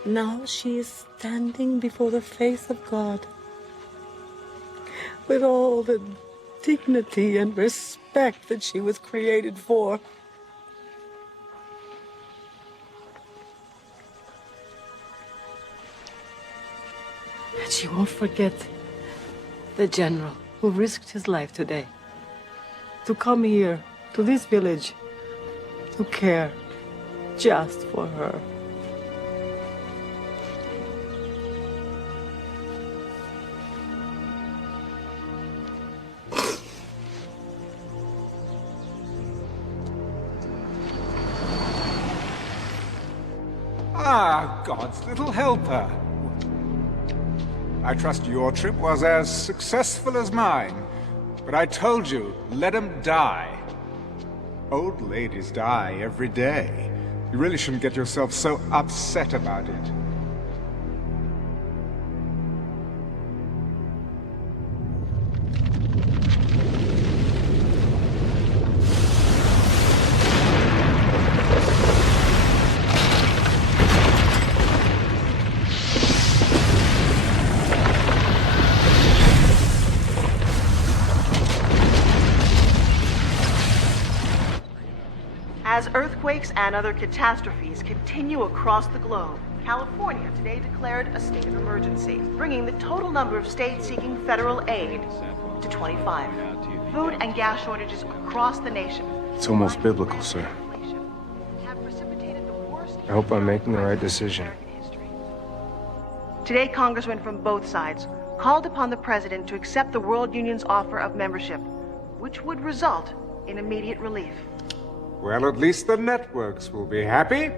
Now she is standing before the face of God with all the dignity and respect that she was created for. And she won't forget the general who risked his life today to come here, to this village, to care just for her. Ah, God's little helper. I trust your trip was as successful as mine. But I told you, let him die. Old ladies die every day. You really shouldn't get yourself so upset about it. earthquakes and other catastrophes continue across the globe, California today declared a state of emergency, bringing the total number of states seeking federal aid to 25. Food and gas shortages across the nation. It's almost biblical, sir. I hope I'm making the right decision. Today, congressmen from both sides called upon the president to accept the World Union's offer of membership, which would result in immediate relief. Well, at least the networks will be happy.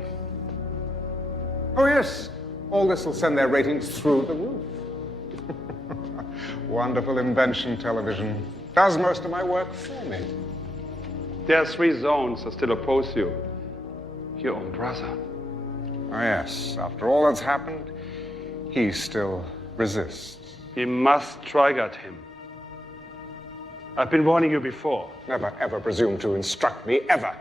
Oh, yes. All this will send their ratings through the roof. Wonderful invention, television. Does most of my work for me. There are 3 zones that still oppose you. Your own brother. Oh, yes. After all that's happened, he still resists. We must strike at him. I've been warning you before. Never, ever presume to instruct me, ever.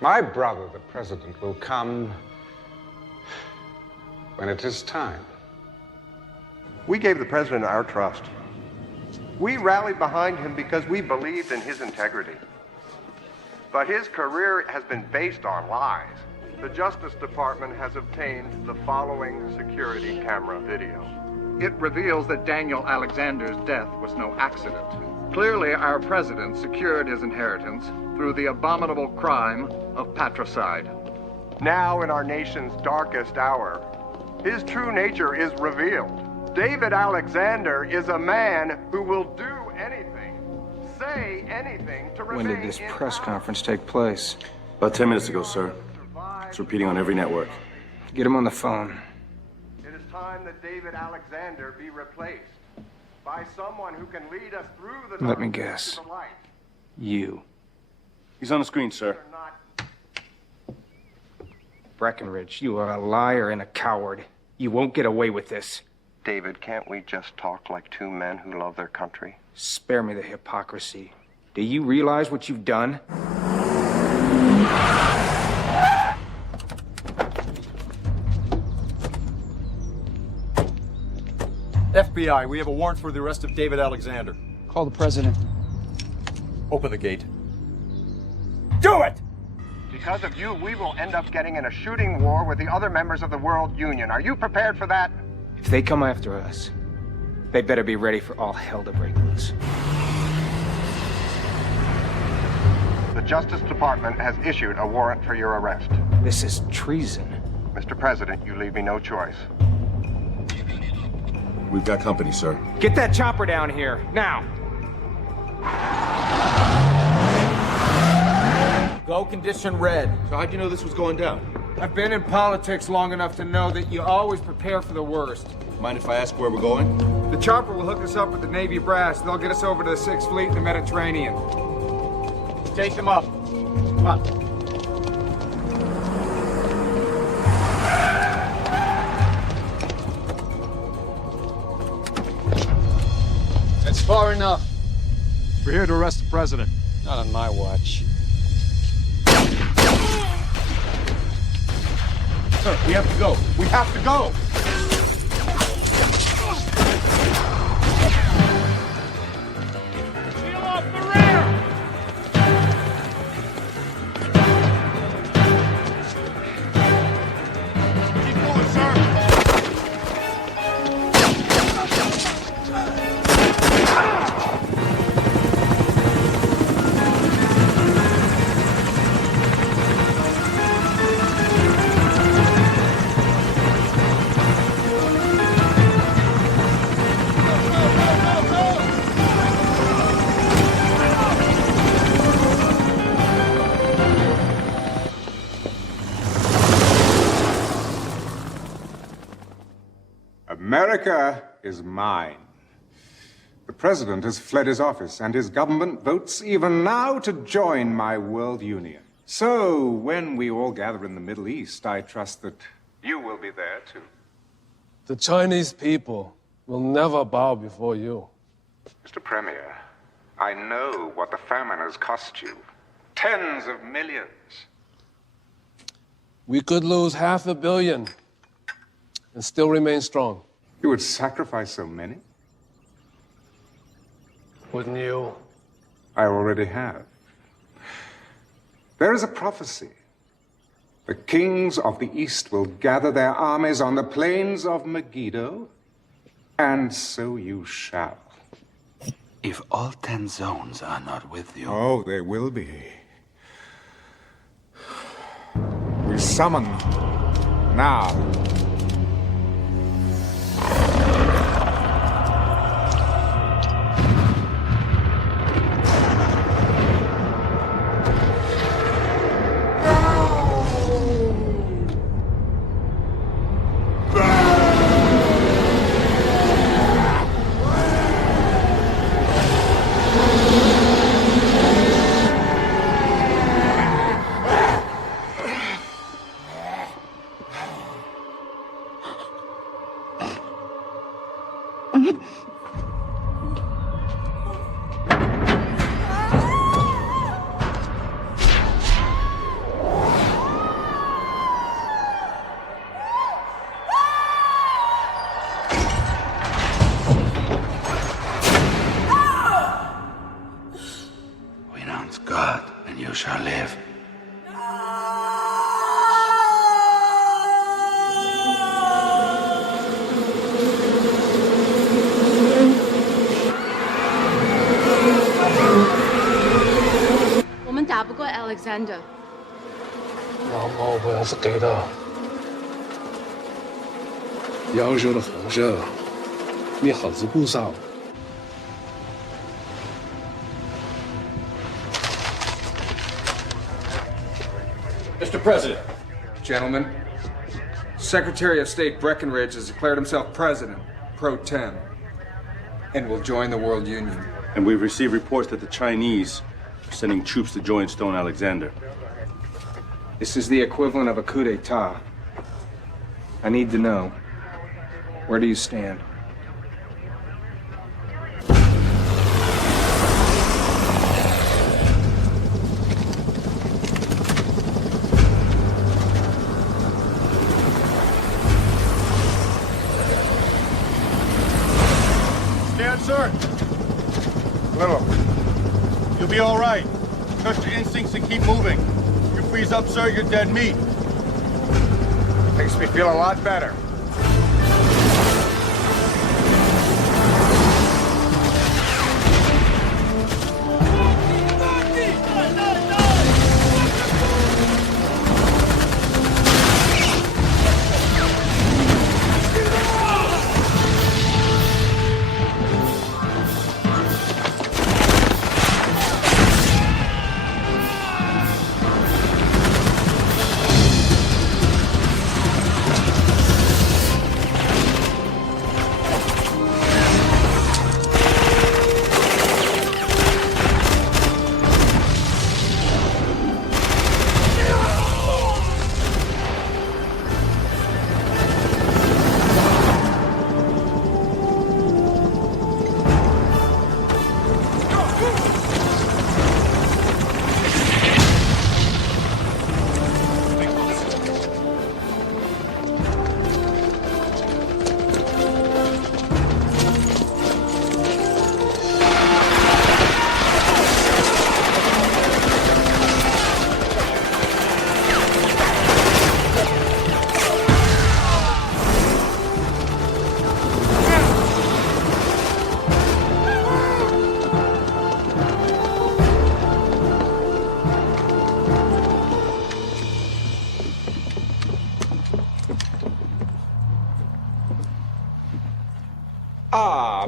My brother, the president, will come when it is time. We gave the president our trust. We rallied behind him because we believed in his integrity. But his career has been based on lies. The Justice Department has obtained the following security camera video. It reveals that Daniel Alexander's death was no accident. Clearly, our president secured his inheritance through the abominable crime of patricide. Now, in our nation's darkest hour, his true nature is revealed. David Alexander is a man who will do anything, say anything to remain. When did this press conference take place? About 10 minutes ago, sir. It's repeating on every network. Get him on the phone. It is time that David Alexander be replaced by someone who can lead us through the Let me darkness guess. to the light. You. He's on the screen, sir. Breckenridge, you are a liar and a coward. You won't get away with this. David, can't we just talk like 2 men who love their country? Spare me the hypocrisy. Do you realize what you've done? FBI, we have a warrant for the arrest of David Alexander. Call the president. Open the gate. Do it! Because of you, we will end up getting in a shooting war with the other members of the World Union. Are you prepared for that? If they come after us, they better be ready for all hell to break loose. The Justice Department has issued a warrant for your arrest. This is treason. Mr. President, you leave me no choice. We've got company, sir. Get that chopper down here, now! Go condition red. So how'd you know this was going down? I've been in politics long enough to know that you always prepare for the worst. Mind if I ask where we're going? The chopper will hook us up with the Navy brass. They'll get us over to the 6th Fleet in the Mediterranean. Take them up. Come on. That's far enough. We're here to arrest the president. Not on my watch. Sir, we have to go. We have to go! America is mine. The president has fled his office, and his government votes even now to join my world union. So, when we all gather in the Middle East, I trust that you will be there too. The Chinese people will never bow before you. Mr. Premier, I know what the famine has cost you. Tens of millions. We could lose $500 million and still remain strong. You would sacrifice so many? Wouldn't you? I already have. There is a prophecy The kings of the East will gather their armies on the plains of Megiddo, and so you shall. If all 10 zones are not with you... Oh, they will be. We summon now. Renounce God, and you shall live. Alexander. 老猫不要是给的，要求的红色，你好自不少。 Mr. President. Gentlemen, Secretary of State Breckinridge has declared himself president, pro tem, and will join the World Union. And we've received reports that the Chinese are sending troops to join Stone Alexander. This is the equivalent of a coup d'etat. I need to know, where do you stand? Sir. Little. You'll be all right. Trust your instincts and keep moving. You freeze up, sir, you're dead meat. Makes me feel a lot better.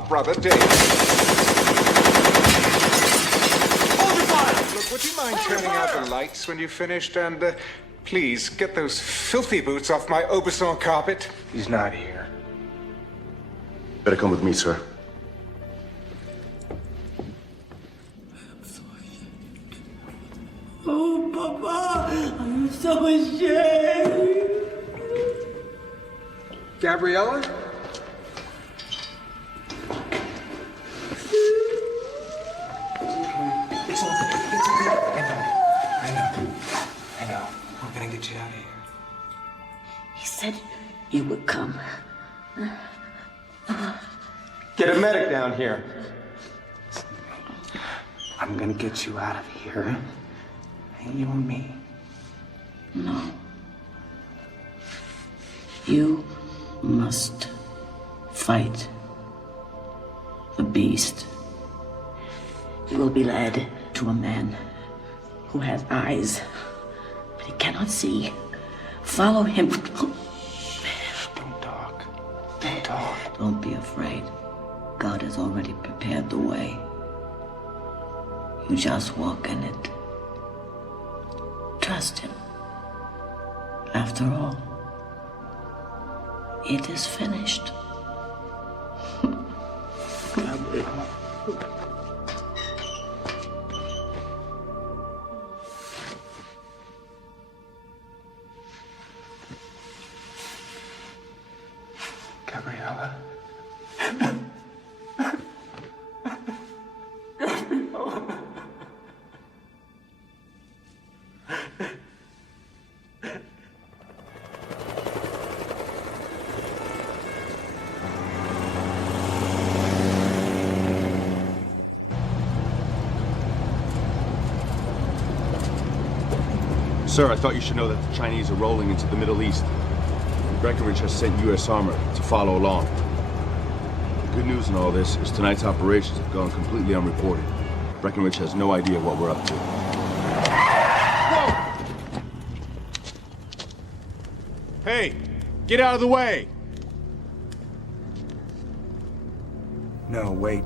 Brother Dave. Hold your fire! Look, would you mind turning out the lights when you've finished? And please, get those filthy boots off my Aubusson carpet. He's not here. Better come with me, sir. Oh, Papa, I'm so ashamed. Gabriella? It's all good. It's okay. I know. We're gonna get you out of here. He said you would come. Get a medic down here. I'm gonna get you out of here. And you and me. No. You must fight the beast. You will be led to a man who has eyes, but he cannot see. Follow him. Don't talk. Don't talk. Don't be afraid. God has already prepared the way. You just walk in it. Trust him. After all, it is finished. Gabriella. Sir, I thought you should know that the Chinese are rolling into the Middle East. Breckenridge has sent U.S. armor to follow along. The good news in all this is tonight's operations have gone completely unreported. Breckenridge has no idea what we're up to. Whoa! Hey, get out of the way! No, wait.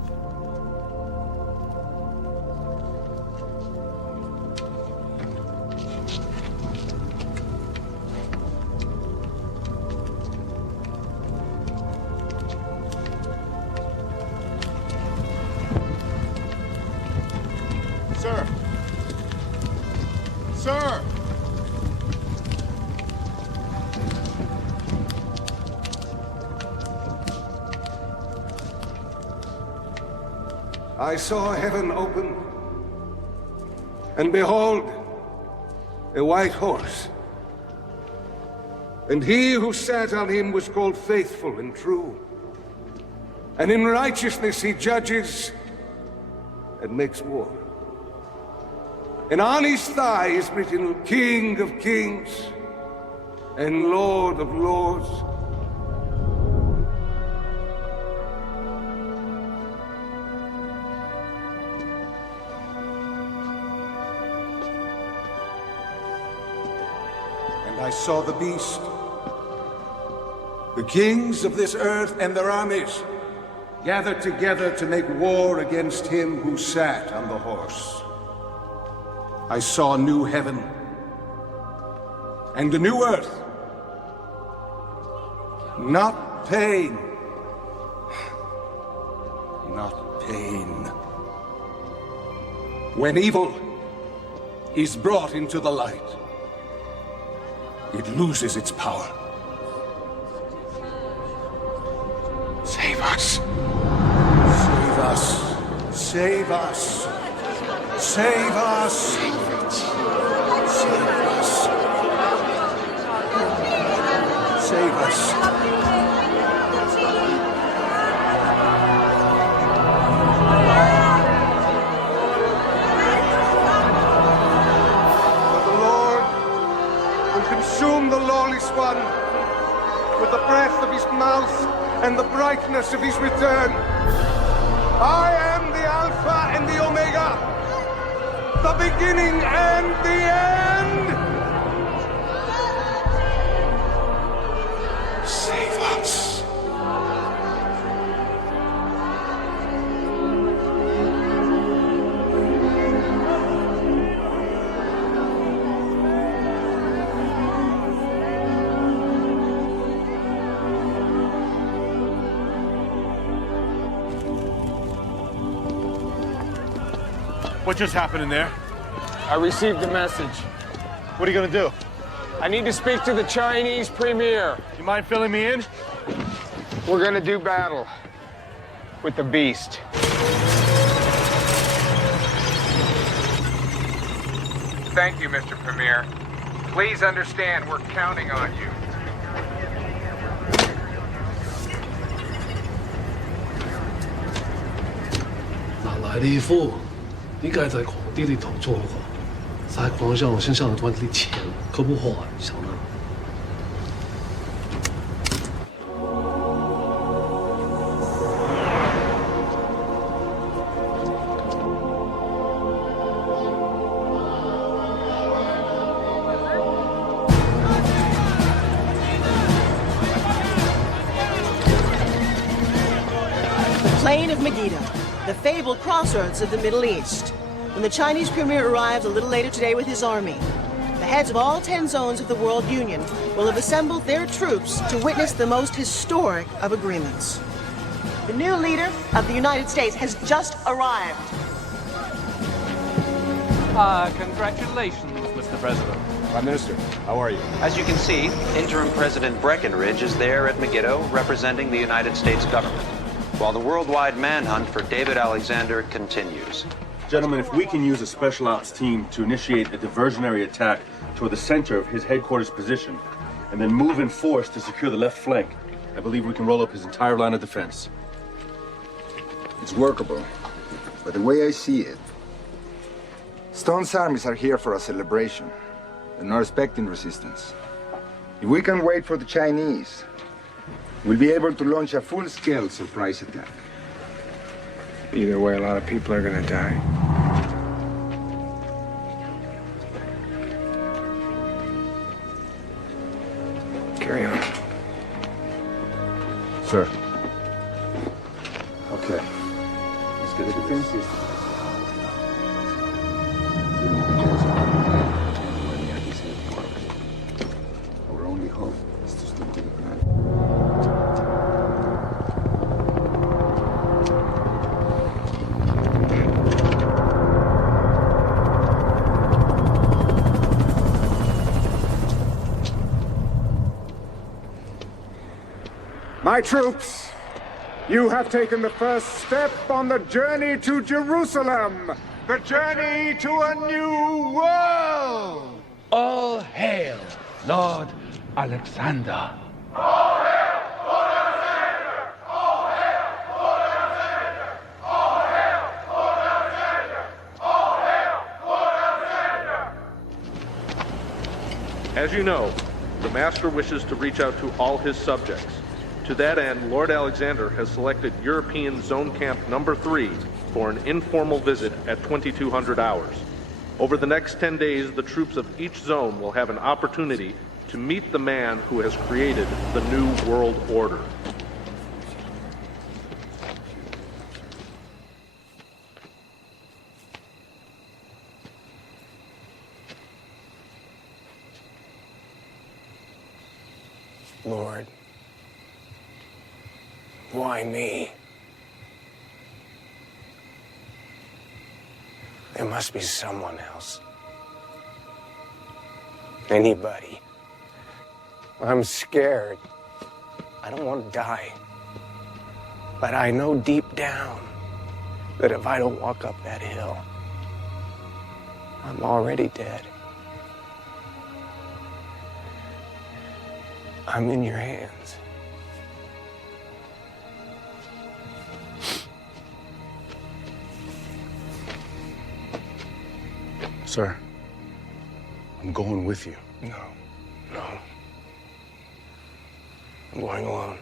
Sir! Sir! I saw heaven open, and behold, a white horse. And he who sat on him was called Faithful and True. And in righteousness he judges and makes war. And on his thigh is written, King of Kings and Lord of Lords. And I saw the beast, the kings of this earth and their armies, gathered together to make war against him who sat on the horse. I saw a new heaven and a new earth. Not pain. Not pain. When evil is brought into the light, it loses its power. Save us. Save us. Save us. Save us! Save us! Save us! But the Lord will consume the lawless one with the breath of his mouth and the brightness of his return. I am the Alpha and the Omega, the beginning and the end! Save us. What just happened in there? I received a message. What are you gonna do? I need to speak to the Chinese premier. You mind filling me in? We're gonna do battle with the beast. Thank you, Mr. Premier. Please understand we're counting on you. 哪来的一副？你该在皇帝里头做过，在皇上身上赚的钱可不好啊，小子。plain of Megiddo, the fabled crossroads of the Middle East. When the Chinese premier arrives a little later today with his army, the heads of all 10 zones of the World Union will have assembled their troops to witness the most historic of agreements. The new leader of the United States has just arrived. Congratulations, Mr. President. Prime Minister, how are you? As you can see, interim President Breckinridge is there at Megiddo representing the United States government, while the worldwide manhunt for David Alexander continues. Gentlemen, if we can use a special ops team to initiate a diversionary attack toward the center of his headquarters position, and then move in force to secure the left flank, I believe we can roll up his entire line of defense. It's workable, but the way I see it, Stone's armies are here for a celebration. They're not expecting resistance. If we can wait for the Chinese, we'll be able to launch a full-scale surprise attack. Either way, a lot of people are gonna die. Carry on. Sir. Okay. Let's get the defense system. Our only hope is to stick to the plan. My troops, you have taken the first step on the journey to Jerusalem, the journey to a new world. All hail, Lord Alexander. As you know, the Master wishes to reach out to all his subjects. To that end, Lord Alexander has selected European Zone Camp Number 3 for an informal visit at 2200 hours. Over the next 10 days, the troops of each zone will have an opportunity to meet the man who has created the New World Order. Lord, why me? There must be someone else. Anybody. I'm scared. I don't want to die. But I know deep down that if I don't walk up that hill, I'm already dead. I'm in your hands. Sir, I'm going with you. No. I'm going alone.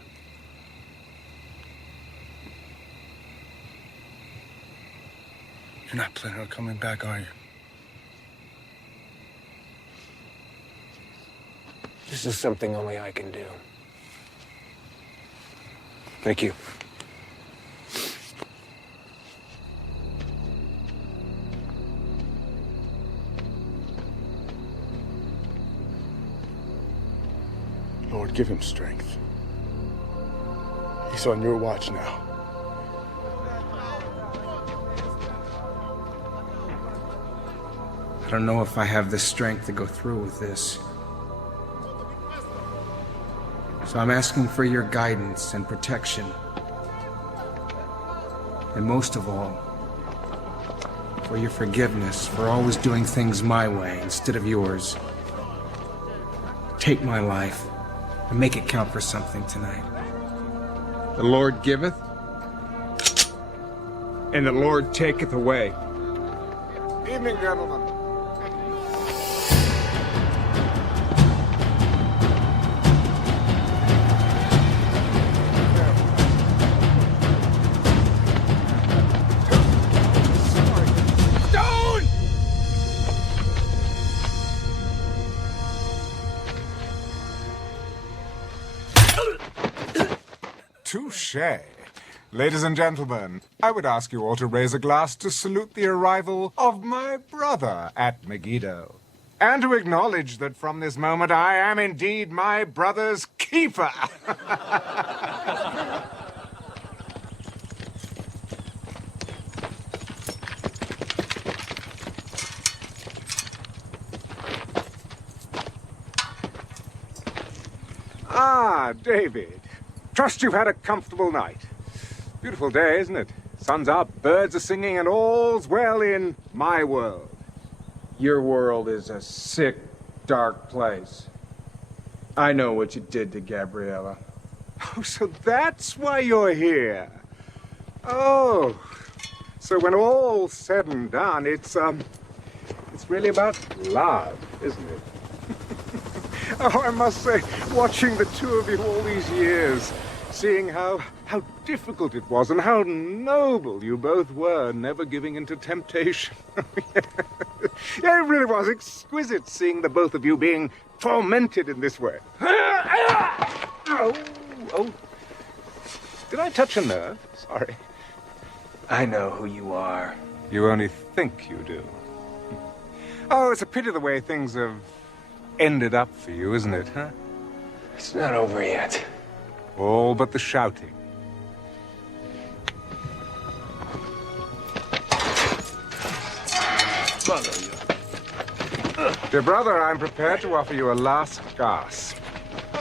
You're not planning on coming back, are you? This is something only I can do. Thank you. Lord, give him strength. He's on your watch now. I don't know if I have the strength to go through with this. So I'm asking for your guidance and protection. And most of all, for your forgiveness for always doing things my way instead of yours. Take my life and make it count for something tonight. The Lord giveth, and the Lord taketh away. Evening, gentlemen. Touché. Ladies and gentlemen, I would ask you all to raise a glass to salute the arrival of my brother at Megiddo, and to acknowledge that from this moment I am indeed my brother's keeper. Ah, David. Trust you've had a comfortable night. Beautiful day, isn't it? Sun's up, birds are singing, and all's well in my world. Your world is a sick, dark place. I know what you did to Gabriella. Oh, so that's why you're here. Oh, so when all's said and done, it's really about love, isn't it? Oh, I must say, watching the two of you all these years, seeing how difficult it was and how noble you both were, never giving in to temptation. Yeah, it really was exquisite seeing the both of you being tormented in this way. Oh, did I touch a nerve? Sorry. I know who you are. You only think you do. Oh, it's a pity the way things have ended up for you, isn't it, huh? It's not over yet. All but the shouting. Dear brother, I'm prepared to offer you a last gasp.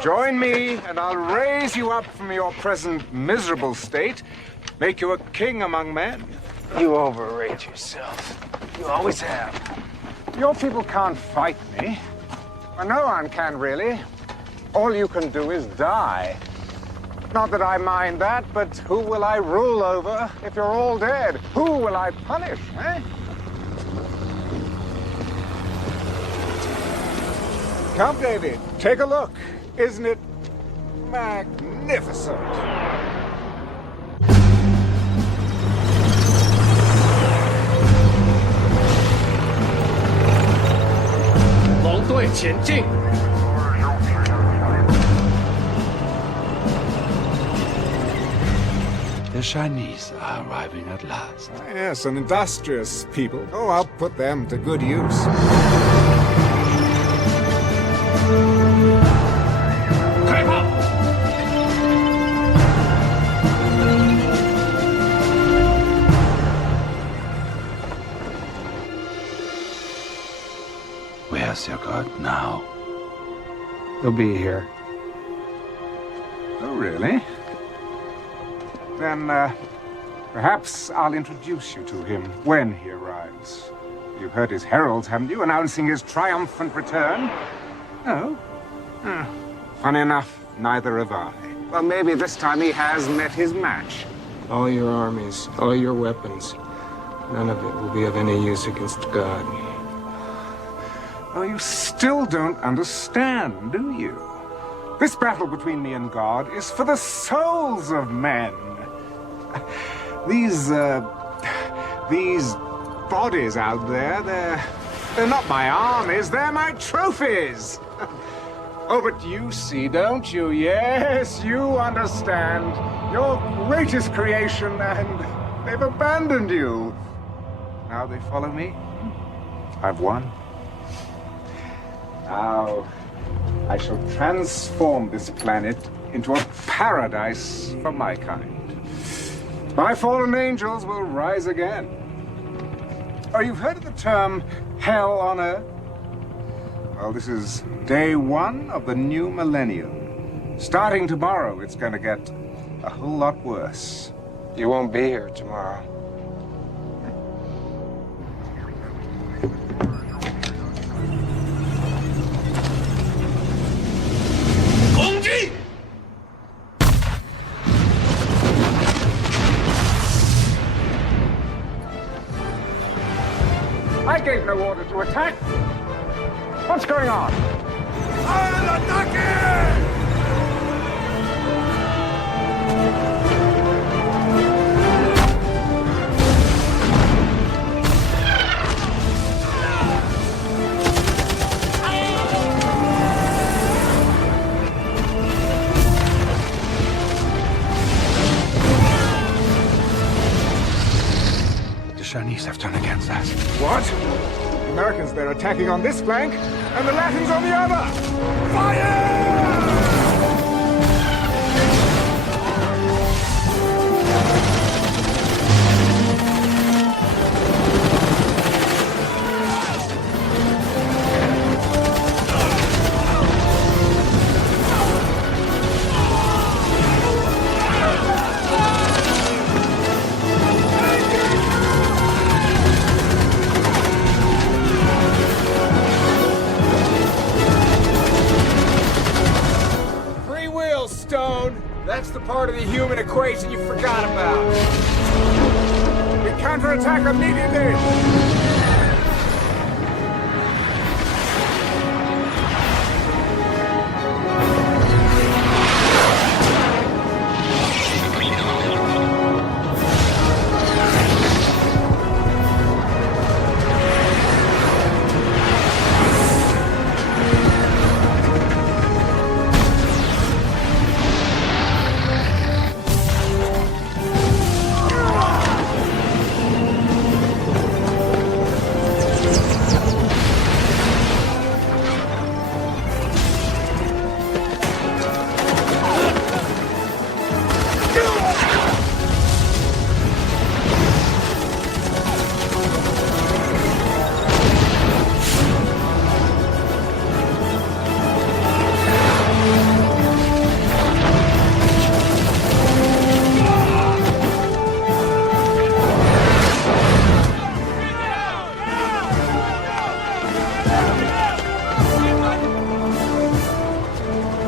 Join me, and I'll raise you up from your present miserable state, make you a king among men. You overrate yourself. You always have. Your people can't fight me. Well, no one can, really. All you can do is die. Not that I mind that, but who will I rule over if you're all dead? Who will I punish, eh? Come, David, take a look. Isn't it magnificent? 龙队前进。The Chinese are arriving at last. Yes, an industrious people. Oh, I'll put them to good use. Where's your God now? He'll be here. Oh, really? Then, perhaps I'll introduce you to him when he arrives. You've heard his heralds, haven't you, announcing his triumphant return? No? Funny enough, neither have I. Well, maybe this time he has met his match. All your armies, all your weapons, none of it will be of any use against God. Oh, you still don't understand, do you? This battle between me and God is for the souls of men. These bodies out there, they're not my armies, they're my trophies. Oh, but you see, don't you? Yes, you understand. Your greatest creation, and they've abandoned you. Now they follow me. I've won. Now, I shall transform this planet into a paradise for my kind. My fallen angels will rise again. Oh, you've heard of the term hell on earth? Well, this is day one of the new millennium. Starting tomorrow, it's going to get a whole lot worse. You won't be here tomorrow. I gave no order to attack. What's going on? I'll attack it! Chinese have turned against us. What? The Americans, they're attacking on this flank, and the Latins on the other! Fire! That's the part of the human equation you forgot about. We counterattack immediately!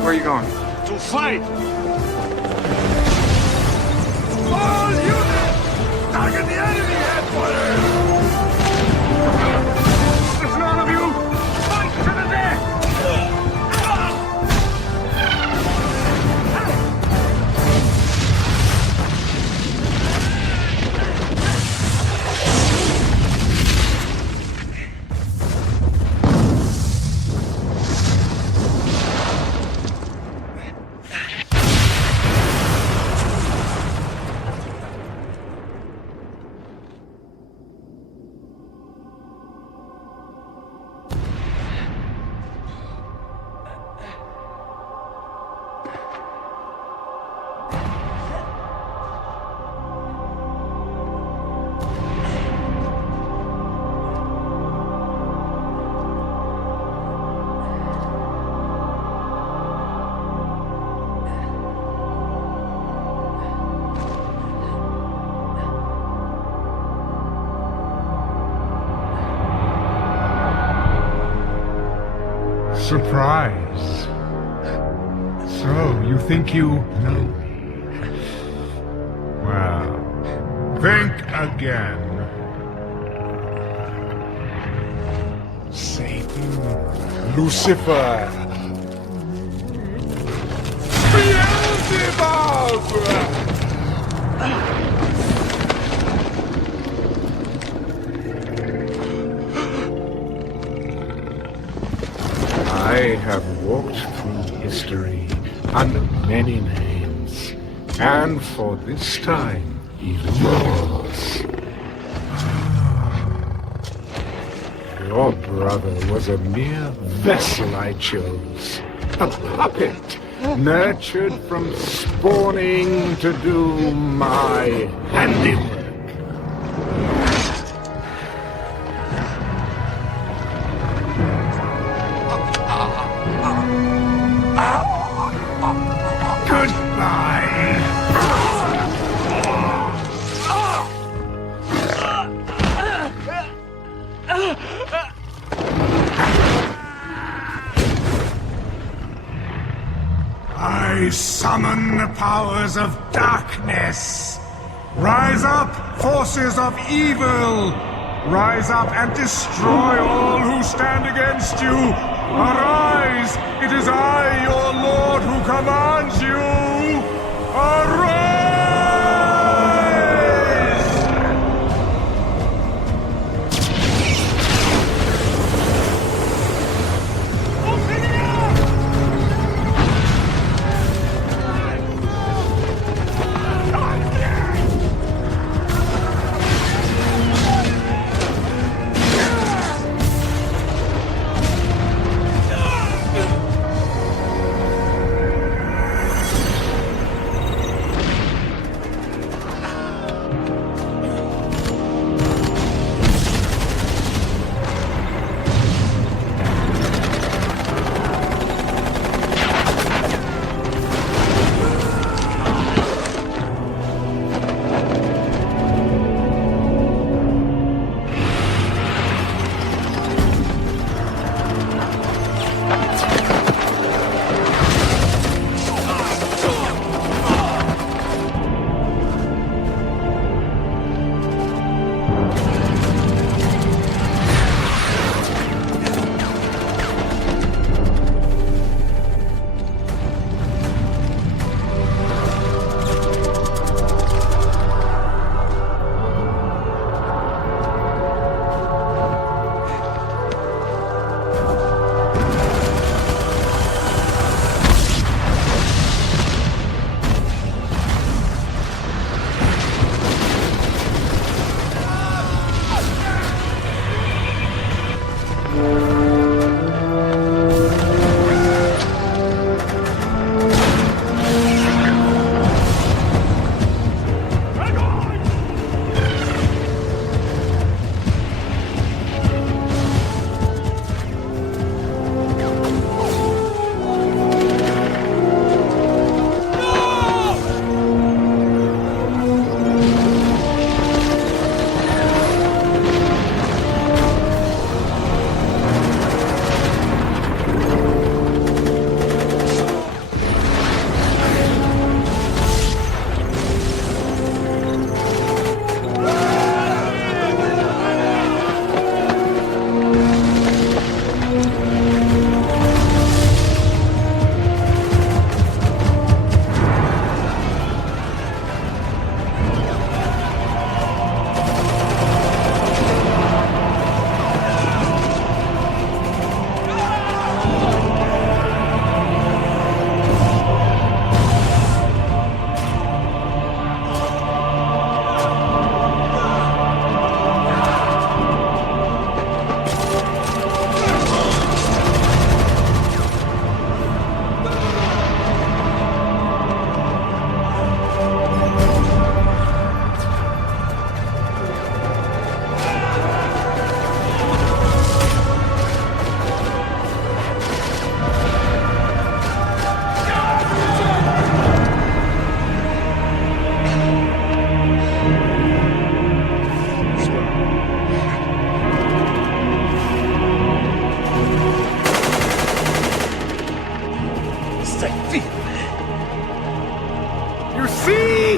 Where are you going? To fight! All units! Target the enemy headquarters! Listen, all of you! Fight to the death! Surprise. So, you think you know me? Well, think again. Satan, Lucifer, Beelzebub! I have walked through history under many names, and for this time, even yours. Your brother was a mere vessel I chose, a puppet, nurtured from spawning to do my handiwork. I summon the powers of darkness. Rise up, forces of evil. Rise up and destroy all who stand against you. Arise, it is I, your Lord, who commands you. Arise! You see?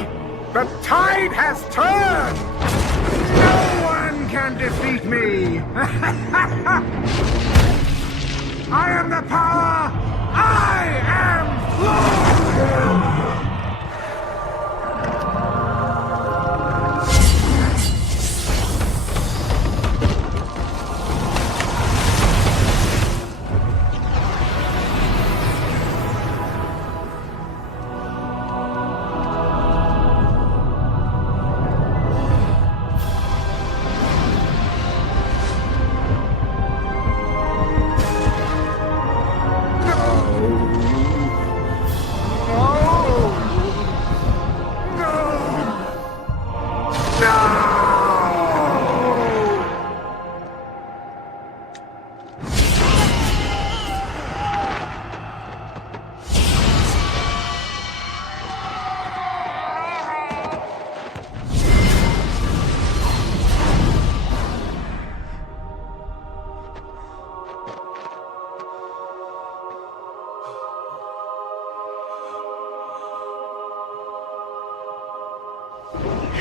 The tide has turned! No one can defeat me! I am the power! I am Lord!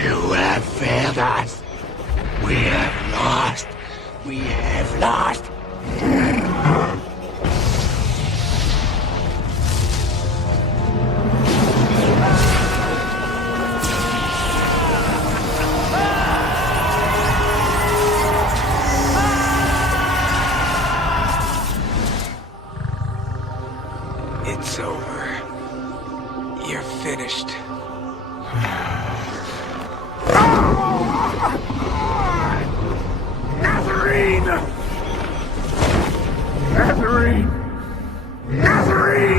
You have failed us. We have lost. We have lost. It's over. You're finished. Nazarene! Nazarene! Nazarene!